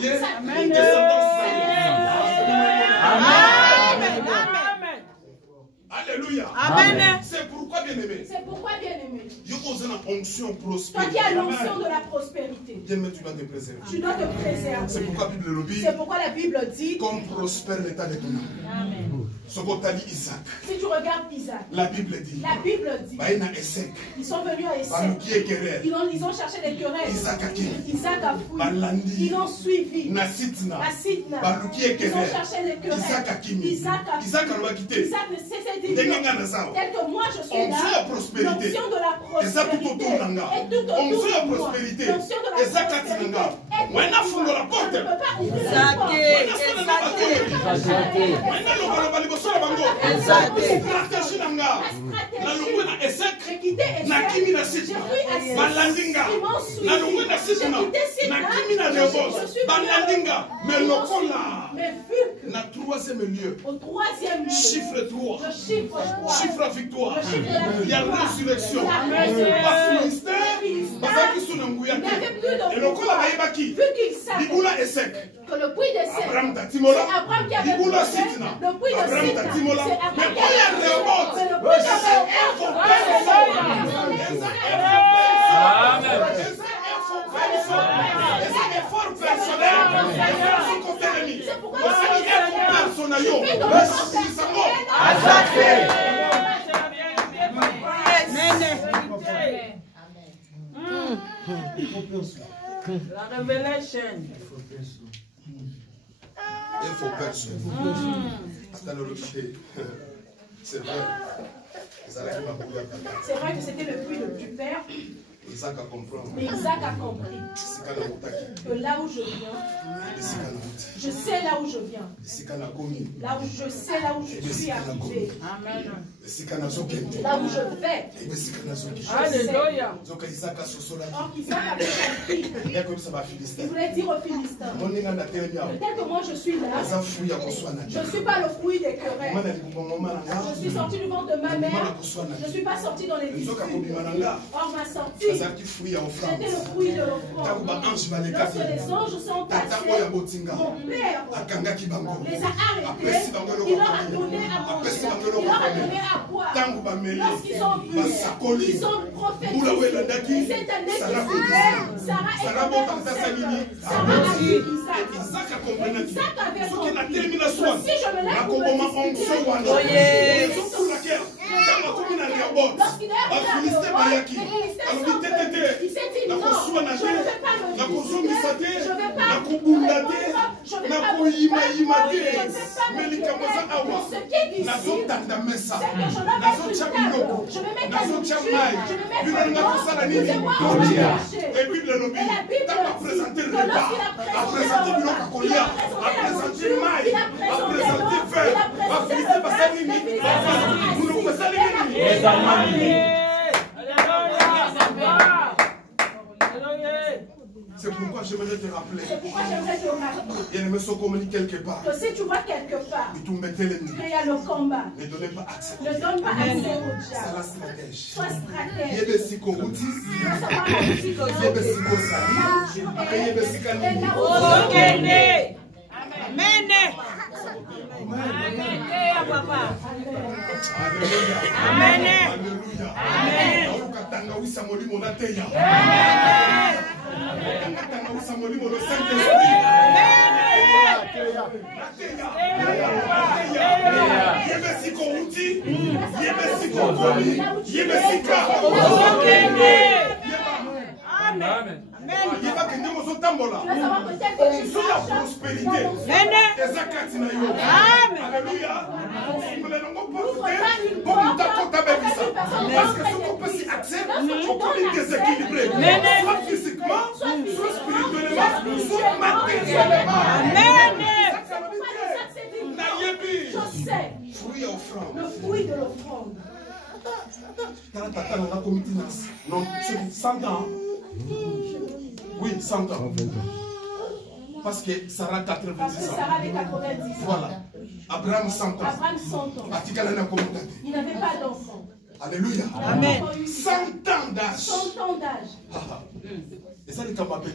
Alléluia. Amen. C'est pourquoi bien aimé. Toi qui as l'onction de la prospérité. Bien aimé, tu dois te préserver. Tu dois te préserver. C'est pourquoi la Bible dit. Comme prospère l'état de ton âme. Amen. Si tu regardes Isaac, la Bible dit. Ils sont venus à Essek. Ils ont cherché des querelles. Isaac a fouillé. Ils l'ont suivi. Asitna. Ils ont cherché des querelles. Isaac a quitté. Isaac ne cessait de dire tel que moi je suis là. L'onction de la prospérité est tout autour de moi. L'onction de la prospérité est Maintenant, faut la porte. Exalté, exalté. Au troisième lieu, chiffre 3, chiffre victoire, il y a résurrection. Vu qu'il savait que le puits de sec, c'est Abraham qui avait le puits de Sitna, c'est Abraham qui a mais le puits de La révélation. Il faut personne. C'est vrai. C'est vrai que c'était le puits du Père. Isaac a compris. Mais Isaac a compris que là où je viens, je sais là où je viens. Là où je sais là où je suis arrivé. Là où je vais. Alléluia. Or qu'Isaac avait compris. Il voulait dire aux Philistins, peut-être que moi je suis là. Je ne suis pas le fruit des querelles. Je suis sorti du ventre de ma mère. Je ne suis pas sorti dans les disputes. Or ma sortie, c'était le fruit de l'offrande. Lorsque les anges sont passés, mon père les a arrêtés. Il leur a donné à manger. Il leur a donné à boire. Lorsqu'ils ont bu, ils ont prophétisé. Et cette année, Sarah est Sarah a dit Isaac avait compris que si je me lève pour le discuter, lorsqu'il est arrivé à il s'est dit non, je ne vais pas le discuter, je ne vais pas répondre, je ne vais pas pour ce qui est d'ici, c'est que je dois mettre une table, je vais mettre un jus, je vais mettre un eau, vous et moi on va marcher. Et la Bible dit que lorsqu'il a présenté l'eau, il a présenté c'est pourquoi j'aimerais te rappeler. Il y a une maison communique quelque part. Que si tu vois quelque part, qu'il y a le combat, ne donne pas accès. Ne donne pas accès au diable. Sois stratège. Amen. Le fruit de l'offrande. Non, 100 ans. Oui, 100 ans. Parce que Sarah 90 ans. Sarah avait 90 ans. Voilà. Abraham 100 ans. Abraham 100 ans. Il n'avait pas d'enfant. Alléluia. Amen. 100 ans d'âge. 100 ans d'âge. Et ça, les capables de ce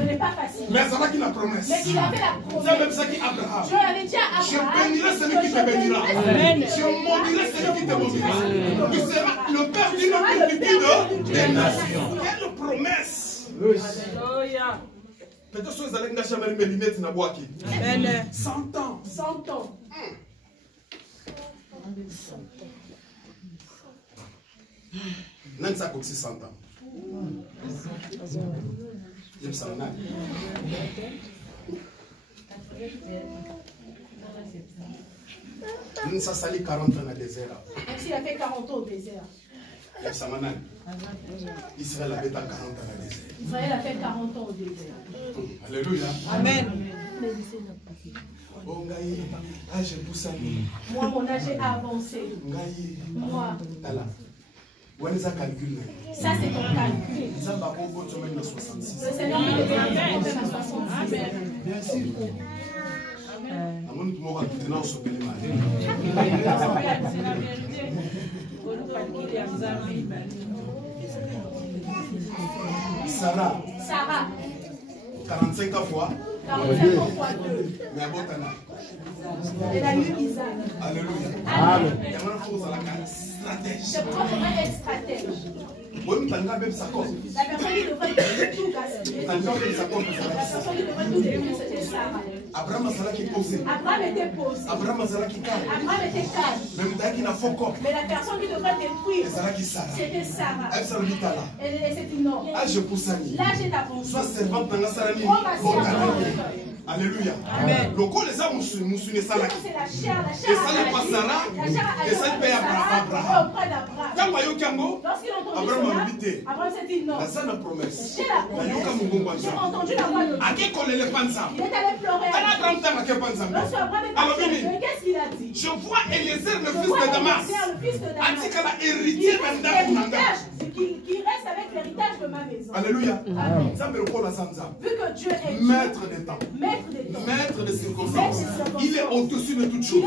n'est pas facile. Mais ça va qu'il a promesse. Mais il avait la promesse. C'est même ça qui Abraham. Je l'avais dit à Abraham. Je bénirai celui qui te bénira. Je maudirai celui qui te maudira. Tu seras le père d'une multitude des nations. Quelle promesse. Alléluia. Peut-être que vous allez gâcher mes lunettes dans la boîte. 100 ans. 100 ans. Nan ça coûte 100 ans. Il me semble. Ça sali 40 ans dans le désert. S'il a fait 40 ans au désert. Israël avait 40 ans à désert. Israël a fait 40 ans au désert. Alléluia. Amen. Moi, mon âge est avancé. Moi. Ça, c'est ton calcul. Le Seigneur me donne à 66. Bien sûr. Sarah. 45 fois. 45 ans fois 2. Elle a eu Isaac. Alléluia. Amen. C'est propre être stratège. La personne qui devrait tout gaspiller. La personne qui devrait tout détruire, c'était Sarah. Abraham était posé. Abraham était calme. Mais la personne qui devrait détruire, c'était Sarah. Elle s'est dit non. Là, j'ai avancé. Sois servante dans la Sarah. Alléluia. Amen. Le corps les hommes moussouné ça là. C'est la chair, et ça n'est pas Sarah. Et ça n'est pas Abraham. Quand Mayo Kango, Abraham a invité. Abraham s'est dit non. Ça n'a promesse. J'ai entendu la voix de Dieu. À qui coller les pansam? Il est allé pleurer. Lorsque Abraham est parti, qu'est-ce qu'il a dit? Je vois Eliezer, le fils de Damas. A-t-il qu'elle a hérité qui reste avec l'héritage de ma maison. Alléluia. Vu que Dieu est maître des temps, maître des circonstances, il est au-dessus de toutes choses,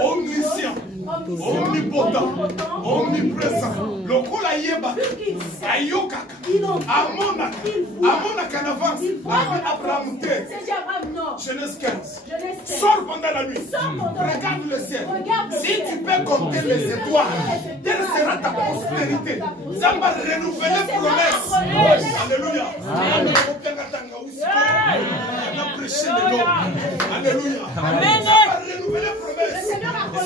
omniscient, omnipotent, omniprésent. Le Kola Yeba, Ayokaka, Amonaka en avance, Abraham T. Genèse 15. Sors pendant la nuit, regarde le ciel. Si tu peux compter les étoiles, telle sera ta postérité. Ça va renouveler promesse. Alléluia. On a prêché les dons. Alléluia. Ça va renouveler promesse.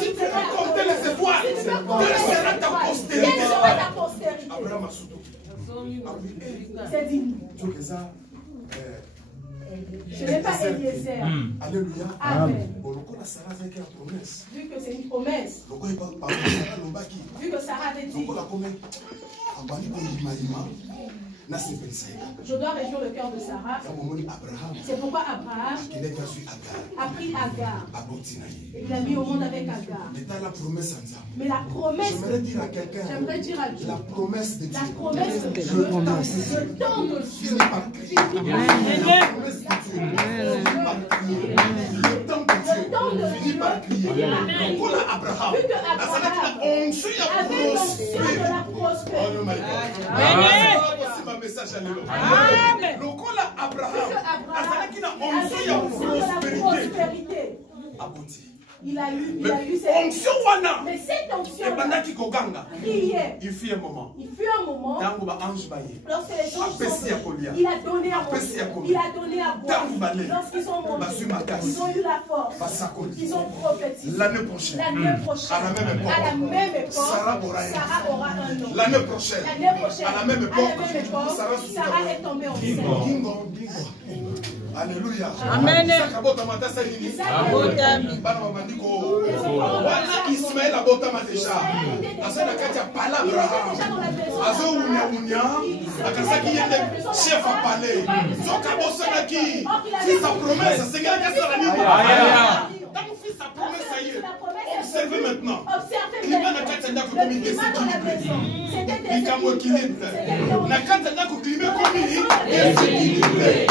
Si tu peux compter les étoiles, telle sera ta postérité. Abraham a soutenu. C'est dit. Je n'ai pas Eliezer. Alléluia. Amen. Vu que c'est une promesse. Vu que Sarah avait dit. Je dois réjouir le cœur de Sarah. C'est pourquoi Abraham a pris Agar. Et il a mis au monde avec Agar. Mais la promesse, j'aimerais dire à Dieu, la promesse de Dieu, le temps de Dieu, le temps de Dieu finit par crier. Donc Abraham, vu que Abraham avait l'onction de la prospérité. Message à l'élo. Lokola Abraham, azalaki na onction ya prospérité. Aboti. Il a eu cette onction wana. Mais cette onction ebandaki koganga. Il fut un moment. Tango ba ange baye. Lorsque les anges sont il a donné à manger. Il a donné à boire. Lorsqu'ils ont mangé, ils ont eu la force. Ils ont prophétisé. L'année prochaine. À la même époque. Sarah aura un nom. L'année prochaine. À la même époque. Sarah est tombée enceinte. Alléluia. Amen. Wana Ismaël abotama déjà. Asana katia pala Abraham. Azo unya akasaki yende chef à palais. Zoka bosana ki. Si sa promesse, c'est quelqu'un qui sera libre. Quand mon fils sa promesse ailleurs. Observez maintenant. Climat na katia ndako komi déséquilibré. Bikamo équilibre. Na katia ndako climat komi déséquilibré.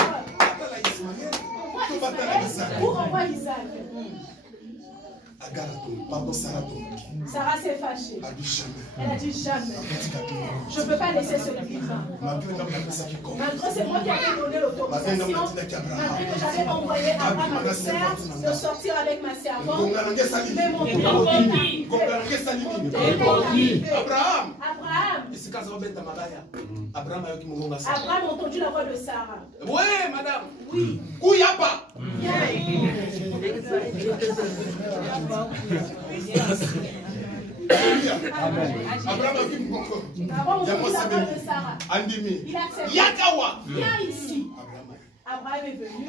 Pour envoyer Isaac. Sarah s'est fâchée. Elle a dit jamais. Je ne peux pas laisser ce climat. Malgré c'est moi qui avais donné l'autorisation. Malgré que j'avais envoyé Abraham à me faire de sortir avec ma servante. Mais mon Abraham. Abraham a entendu la voix de Sarah. Oui, madame. Oui. Kouyapa. Abraham a dit encore. Il a accepté. Yakawa. Viens ici. Abraham est venu.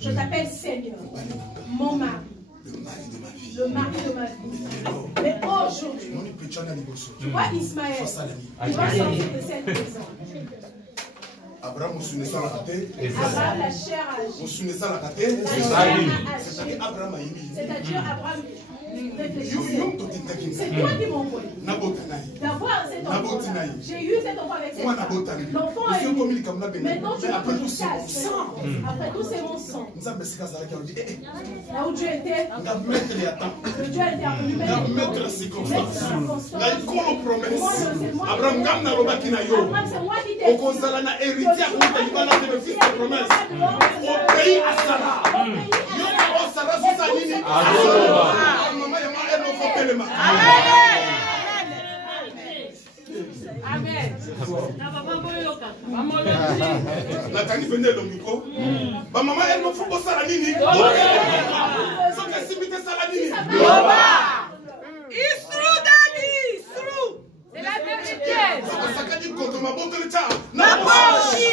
Je t'appelle Seigneur. Mon mari. Le mari de ma vie. Mais aujourd'hui, tu vois Ismaël, il va sortir de cette maison. Abraham la chair a agi. C'est-à-dire Abraham réfléchissait. C'est toi qui m'as envoyé. D'avoir cet enfant. J'ai eu cet enfant avec cette femme. L'enfant a eu. Maintenant tu après tout c'est mon sang. Après tout c'est mon sang. Là où Dieu était, le Dieu a intervenu. Mettre circonstance. Abraham, c'est moi qui t'ai dit. Au pays à Sarah. Sarah sous sa ligne. Amen. Nathalie venait le micro. Ma maman, elle me faut pas ça la ligne. Sans qu'elle s'imite ça la ligne. It's true, daddy. It's true. C'est la vérité. Ça dit contre ma bonne de ça. Papa aussi.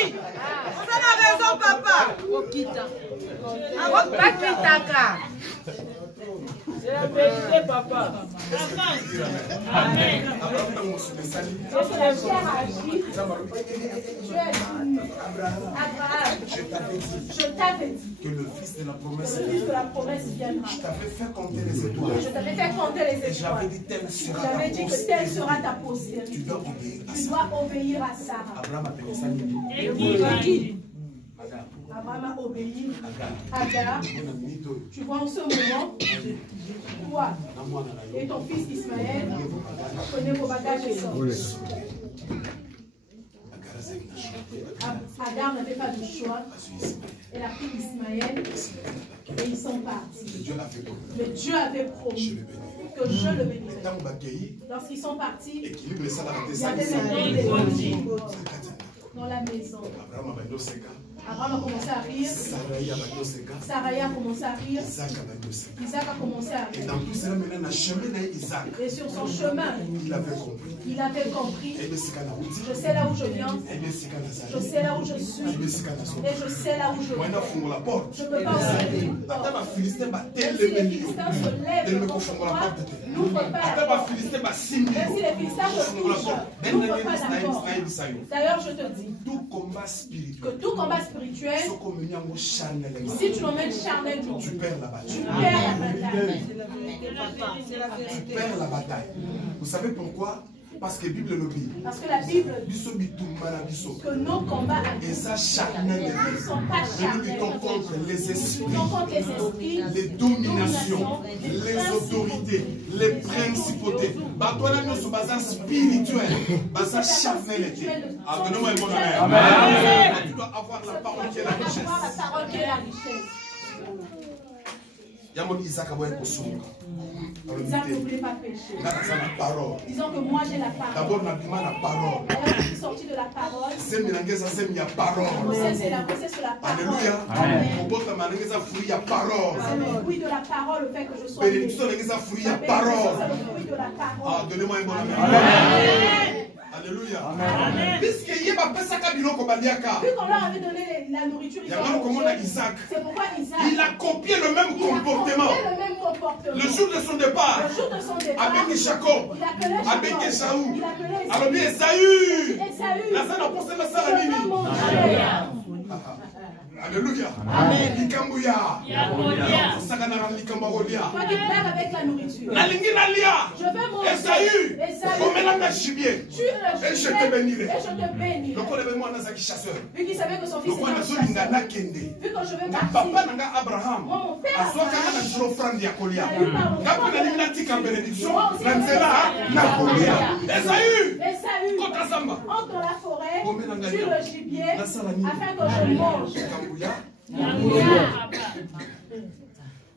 On a raison, papa. C'est la vérité, papa. Amen. Abraham, je t'avais dit que le fils de la promesse viendra. Je t'avais fait compter les étoiles. J'avais dit que telle sera ta postérité. Tu dois obéir à Sarah. Abraham a appelé ça. Abraham a obéi. Agar, tu vois en ce moment, toi et ton fils Ismaël, prenez vos bagages et sortez. Agar n'avait pas de choix. Elle a pris Ismaël et ils sont partis. Mais Dieu avait promis que je le bénirais. Lorsqu'ils sont partis, il y avait maintenant des dans la maison. Abraham a commencé à rire. Sarai a commencé à rire. Isaac a commencé à rire. Et sur son chemin, il avait compris. Je sais là où je viens. Je sais là où je suis. Et je sais là où je vais. Je ne peux pas ouvrir. Même si les Philistins se lèvent, n'ouvre pas la porte. Même si les Philistins se touchent, n'ouvre pas la porte. D'ailleurs, je te dis que tout combat spirituel, si tu l'emmènes charnellement, tu perds la bataille. Tu perds la bataille. Vous savez pourquoi? Parce que la Bible le dit. Parce que la Bible dit que nos combats ne sont pas charnels. Nous luttons contre les esprits, les dominations, les autorités, les principautés. Batouana nous sommes basés spirituels, basés charnels. Donnez-moi un bon amen. Tu dois avoir la parole qui est la richesse. Isaac ne voulait pas pécher. Disons que moi j'ai la parole. D'abord, la parole. Je suis sorti de la parole. C'est la grossesse de la parole. Alléluia. C'est le fruit de la parole, le fait que je sois béni. C'est le fruit de la parole. Donnez-moi un bon amen. Alléluia. Puisque vu qu'on leur avait donné la nourriture, c'est pourquoi Isaac il a copié le même comportement. Le jour de son départ, avec Jacob, avec Esaü, alors bien Esaü, la salle a posé la salle à Nini. Alléluia. Amen. Likambuya. Sakanara likambagolia. Toi qui pleures avec la nourriture. La lingi na lia. Je vais manger. Esaü. Omela na gibier. Tu le gibier. Et je te bénirai. Et je te bénirai. Donc on est vraiment un chasseur. Vu qu'il savait que son fils était un chasseur. Vu que je vais partir. Papa nanga Abraham. Mon père Abraham. Na zero frandi ya kolia. Ngapo na lingi na tika bénédiction. Na nzela na kolia. Esaü. Kota samba. Entre la forêt. Tu le gibier. Afin que je mange.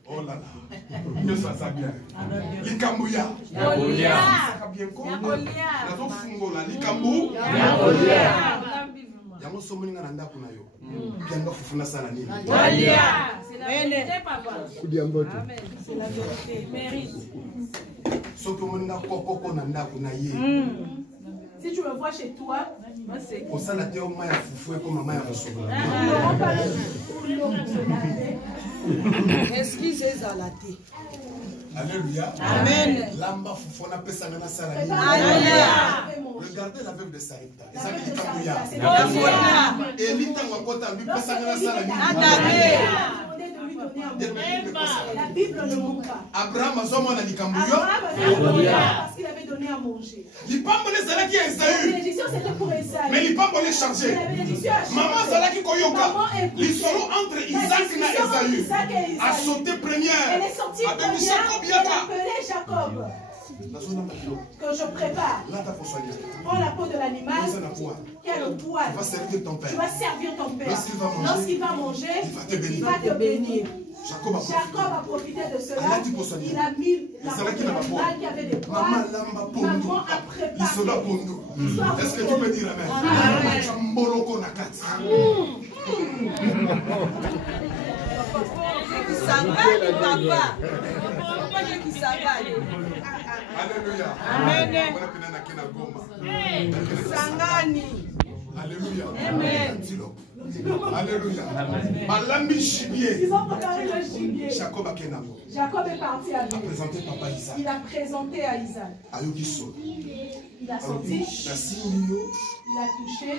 Oh là là. Dieu ça bien. Likambuya. Ça bien quoi? Nazo fungola likambu. Yango somoninga na ndako na yo. Bianga fufuna sana nini? C'est la vérité, papa. Amen. C'est la vérité. Mérite. Soki moninga kokoko na ndako na ye. Si tu me vois chez toi, c'est... Pour ça, la théo m'a foufoué comme maman a reçu. Excusez à la thé. Alléluia. Amen. Lamba foufona pesangana salami. Alléluia. Regardez la veuve de Sarepta. Et la Bible ne ment pas. Abraham a parce qu'il avait donné à manger. La bénédiction c'était pour Esaü. Mais il pas pour les charger. Maman Zalaki Koyoka. L'histoire entre Isaac et Esaü a sauté première. Elle est sortie première. Elle appelait Jacob. Que je prépare. Prends la peau de l'animal qui a le poil. Tu vas servir ton père. Lorsqu'il va manger, il va te bénir. Jacob a profité de cela. Il a mis la peau de l'animal qui avait des poils. Maman a préparé. Est-ce que tu peux dire Amen? Alléluia. Amen. Sangani. Alléluia. Amen. Alléluia. Malambi gibier. Ils ont préparé le gibier. Jacob est parti avec. Il a présenté papa Isaac. Il a présenté à Isaac. Il a sorti. Il a touché.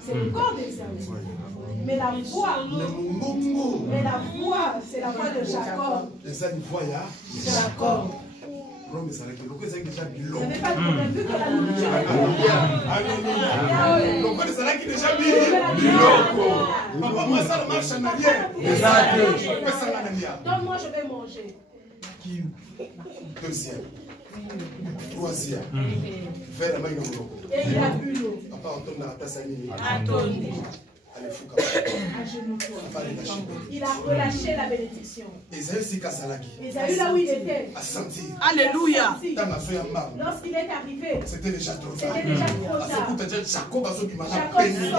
C'est le corps d'Esaü. Mais la voix, c'est la voix de Jacob. Jacob. Il n'y avait pas de problème, vu que la nourriture est déjà papa, moi, ça marche en arrière. Donne-moi, je vais manger. Deuxième. Troisième. Vers la main. Et il a bu l'eau. Papa, on tourne la tasse à l'île. Il a relâché la bénédiction. Esaü là où il était. Alléluia. Lorsqu'il est arrivé, c'était déjà trop tard. Jacob sortait déjà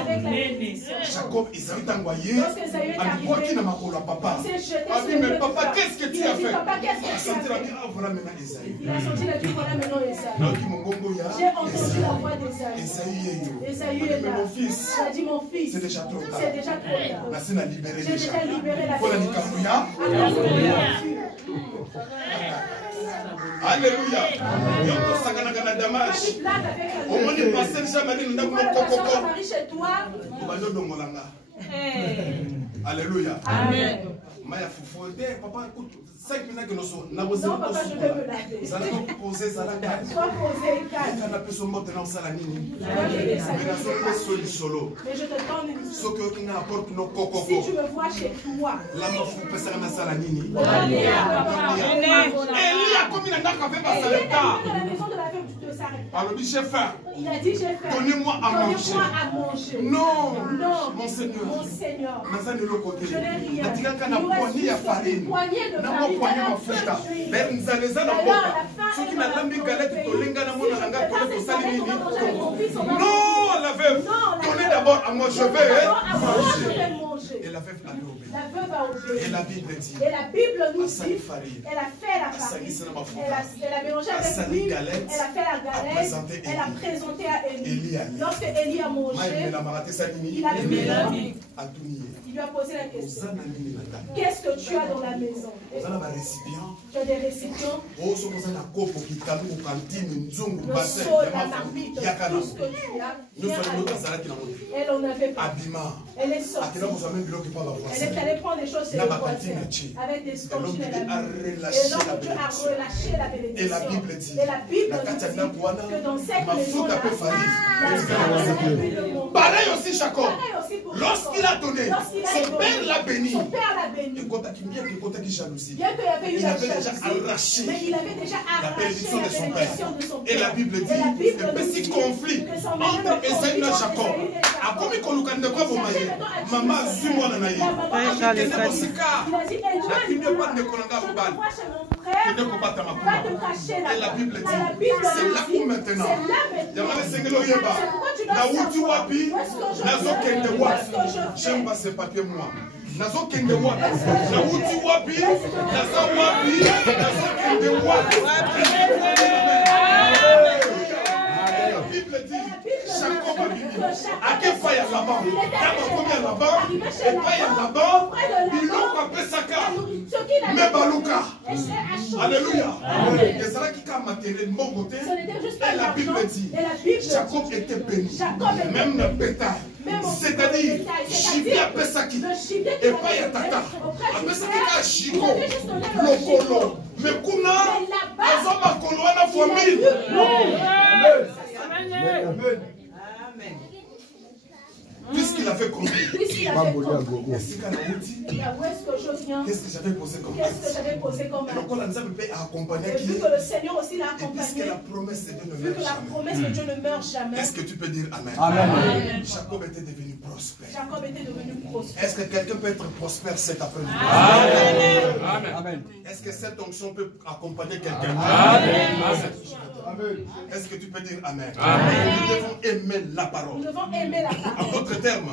avec la bénédiction. Jacob, Esaü t'a envoyé. Lorsque Esaü est arrivé, il s'est jeté sur le mais papa, qu'est-ce que tu as fait? Papa, qu'est-ce que tu as fait? Il a senti la vie, voilà maintenant Esaü. J'ai entendu la voix d'Esaü. Esaü est là. Il a dit mon fils, c'est déjà trop tard. C'est déjà trop tard. J'ai déjà libéré la Alléluia. Alléluia. Amen. Maya Foufou, papa, écoute, 5 minutes que nous sommes. Non, papa, je vais me laver. Vous allez poser ça là. Sois posé, calme. Mais je te donne une si tu me vois chez toi. Il a dit j'ai faim. Donnez-moi à manger. Non, mon Seigneur. Je n'ai rien. Il y a farine. Non, la veuve. Donnez d'abord à moi, je vais manger. Et la veuve a obéi. Et la Bible dit. Et la Bible nous dit. Elle a fait la farine. Elle a mélangé avec l'huile. Elle a fait la galette. Elle a présenté à Élie. Lorsque Élie a mangé, il a levé l'homme. Il lui a posé la question. Qu'est-ce que tu as dans la maison? Tu as des récipients. Le seau, la marmite, tout ce que tu as. Elle en avait pas. Elle est sortie. Elle est allée prendre des choses chez les voisins. Avec des scotch. Et donc Dieu a relâché la bénédiction. Et la Bible dit que dans cette maison-là, pareil aussi Jacob. Lorsqu'il a donné, son père l'a béni. Son père l'a béni. Bien qu'il jalousie. Bien qu'il y avait eu la jalousie, mais il avait déjà arraché la bénédiction de son père. Et la Bible dit, le petit conflit entre Esaü et Jacob. A comme il colocande quoi vous maillez? Maman suis-moi dans la vie. Il a dit, et la Bible dit, c'est là où maintenant, j'aime pas ces papiers moi. Nazo kende wa, na uti wapi, nazo wapi, nazo kende wa. Laban. Et pas Laban, il a appelé Saka. Mais Balouka. Alléluia. Et c'est là qu'il a matériel de mon côté. Et la Bible dit, Jacob était béni. Même le bétail. C'est-à-dire, Jibi a Pesaki. Et pas Yatata. A Pesaki a Chico. Lokolo. Mais Kuna, Azama Kolo, la famille. Amen. Puisqu'il avait compris. Qu'est-ce que j'avais posé comme acte. Donc on a accompagné. Et vu que le Seigneur aussi l'a accompagné. Puisque la promesse de Dieu ne meurt jamais. La promesse de Dieu ne meurt jamais. Est-ce que tu peux dire Amen? Amen. Jacob était devenu prospère. Jacob était devenu prospère. Est-ce que quelqu'un peut être prospère cet après-midi? Amen. Amen. Est-ce que cette onction peut accompagner quelqu'un? Amen. Est-ce que tu peux dire Amen? Amen. Nous devons aimer la parole. Nous devons aimer la parole. En d'autres termes,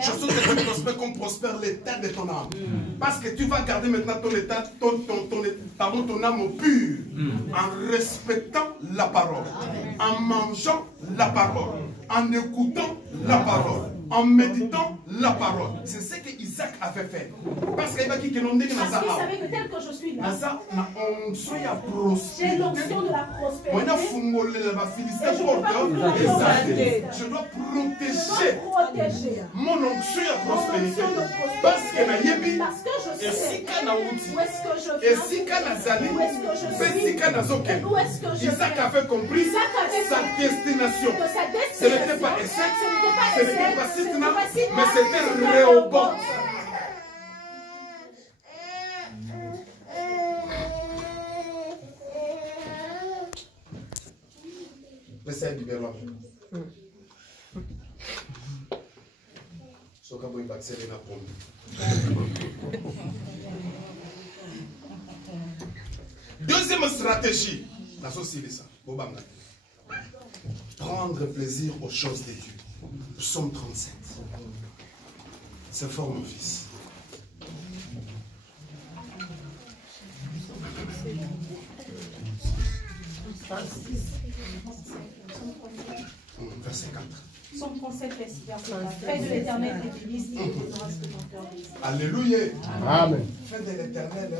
je souhaite que tu prospères comme prospère l'état de ton âme. Parce que tu vas garder maintenant ton état, ton âme pure, en respectant la parole, en mangeant la parole, en écoutant la parole, en méditant la parole. C'est ce que Isaac avait fait. Parce qu'il savait que tel que je suis là, j'ai l'onction de la prospérité. Je dois protéger mon onction de la prospérité. Parce que je sais où est-ce que je suis. Isaac avait compris sa destination. Ce n'était pas Essek, ce n'était pas Sitna, mais c'était Rehoboth. Essaye de libérer. Deuxième stratégie, la société ça. Prendre plaisir aux choses de Dieu. Psaume 37. C'est fort, mon fils. Verset 4. Psaume 37, verset 4. Fais de l'Éternel tes délices et il te donnera ce que ton cœur désire. Alléluia. Amen. Fais de l'Éternel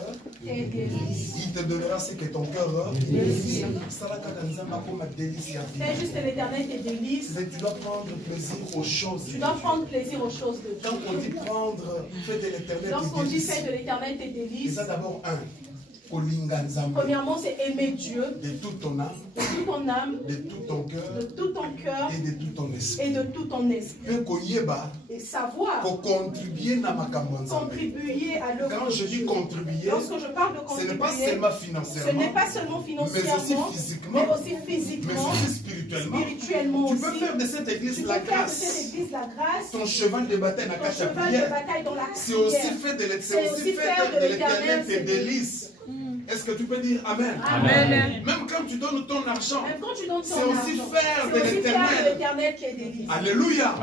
tes délices. Il te donnera ce que ton cœur désire. Fais juste de l'Éternel tes délices. Tu dois prendre plaisir aux choses. Tu dois prendre plaisir aux choses de Dieu. Quand on dit prendre, fais de l'Éternel tes délices. Lorsqu'on dit fais de l'Éternel tes délices. C'est ça d'abord un. Premièrement, c'est aimer Dieu de toute ton âme, de tout ton cœur, et de tout ton esprit. Et savoir contribuer à l'œuvre. Quand je dis contribuer, lorsque je parle de contribuer, ce n'est pas seulement financièrement, ce n'est pas seulement financièrement, mais aussi physiquement, spirituellement tu peux faire de cette église la grâce. Ton cheval de bataille dans la prière. C'est aussi fait de l'Éternel tes délices. Est-ce que tu peux dire Amen? Amen. Même quand tu donnes ton argent, c'est aussi faire de l'Éternel tes délices. Alléluia.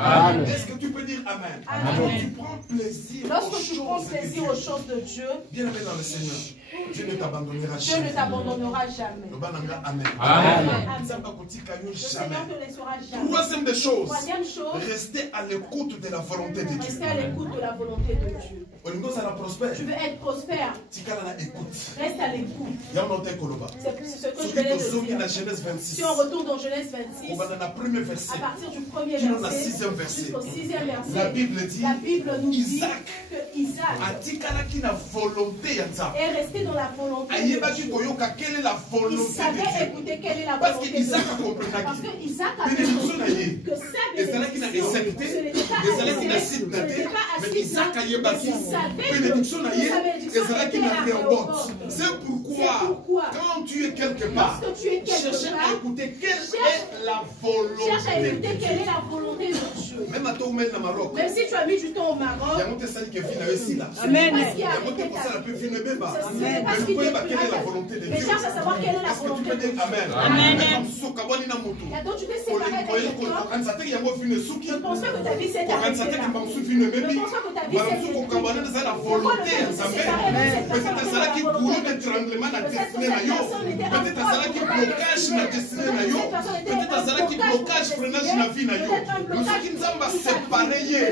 Est-ce que tu peux dire Amen? Amen. Tu prends plaisir aux choses de Dieu. Bien aimé dans le Seigneur. Dieu ne t'abandonnera jamais. Dieu ne t'abandonnera jamais. Amen. Le Seigneur te laissera jamais. Troisième des choses, troisième chose, rester à l'écoute de la volonté de Dieu. Rester à l'écoute de la volonté de Dieu. Tu veux être prospère. Reste à l'écoute. C'est ce que je vais dire. Si on retourne dans Genèse 26, à partir du premier verset jusqu'au sixième verset, la Bible nous dit que Isaac est resté dans la volonté de Dieu. Il savait écouter quelle est la volonté de Dieu. Parce que Isaac a compris que sa bénédiction, ce n'était pas assis. C'est pourquoi, quand tu es quelque part, cherche à écouter quelle est la volonté de Dieu. Même si tu as mis du temps au Maroc, ce n'est pas ce qui te plaît. Mais cherche à savoir quelle est la volonté de Dieu. dont tu t'es séparé avec quelqu'un. Je ne pense pas que ta vie s'est arrêtée là. Je ne pense pas que ta vie s'est arrêtée. Peut-être ça qui coule de tremblement na destinée na yo. Peut-être ça qui blocage na destinée na yo. Peut-être ça qui blocage freinage na vie na yo. Nous qui nous avons séparés hier.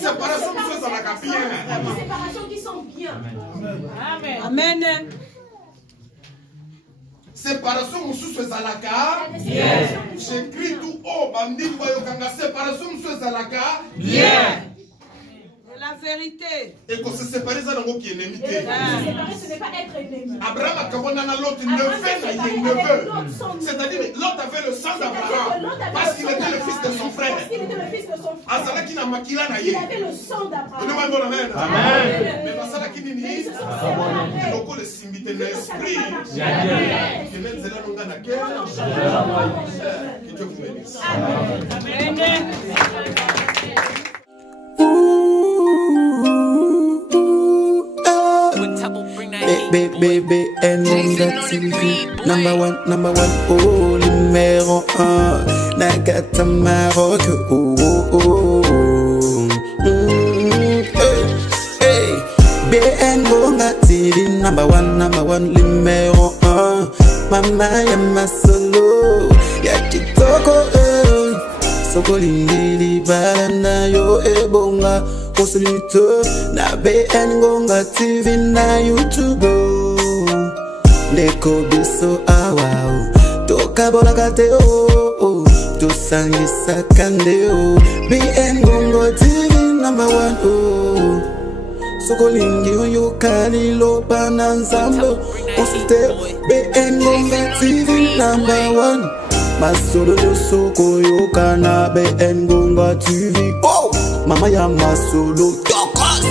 Séparation nous faisons la bien. Séparation qui sont bien. Amen. Amen. Séparation nous faisons la j'écris tout haut. Bandi boyo kanga séparation nous faisons la la vérité. Et qu'on se sépare, ça n'a aucun ennemi. Se séparer, ce n'est pas être ennemi. Abraham a kabona l'autre neveu. C'est-à-dire, l'autre avait le sang d'Abraham. Parce qu'il était le fils de son frère. Azala qui n'a makila na ye. Il avait le sang d'Abraham. Amen. Mais Basala qui n'est ni. Loko le simbite na esprit. Que net zela nonga na cœur. Que Dieu vous bénisse. Amen. Baby, and that TV. Number one, oh, numéro 1. Nagata Maroc, oh. Hey, BN Bonga TV. Number one, numéro 1. Mama Yama Solo, Yakitoko, Soko Lingili, Balana, yo, Ebonga. Na BN Gonga TV na YouTube Ndeko biso awa Toka bola kate o Tosangisa kande o BN Gonga TV number 1 o Soko lingi uyu kali lopa na nzambo Osite BN Gonga TV number 1 Masolo yo soko yoka na BN Gonga TV. Oh, Mama ya masolo tokos.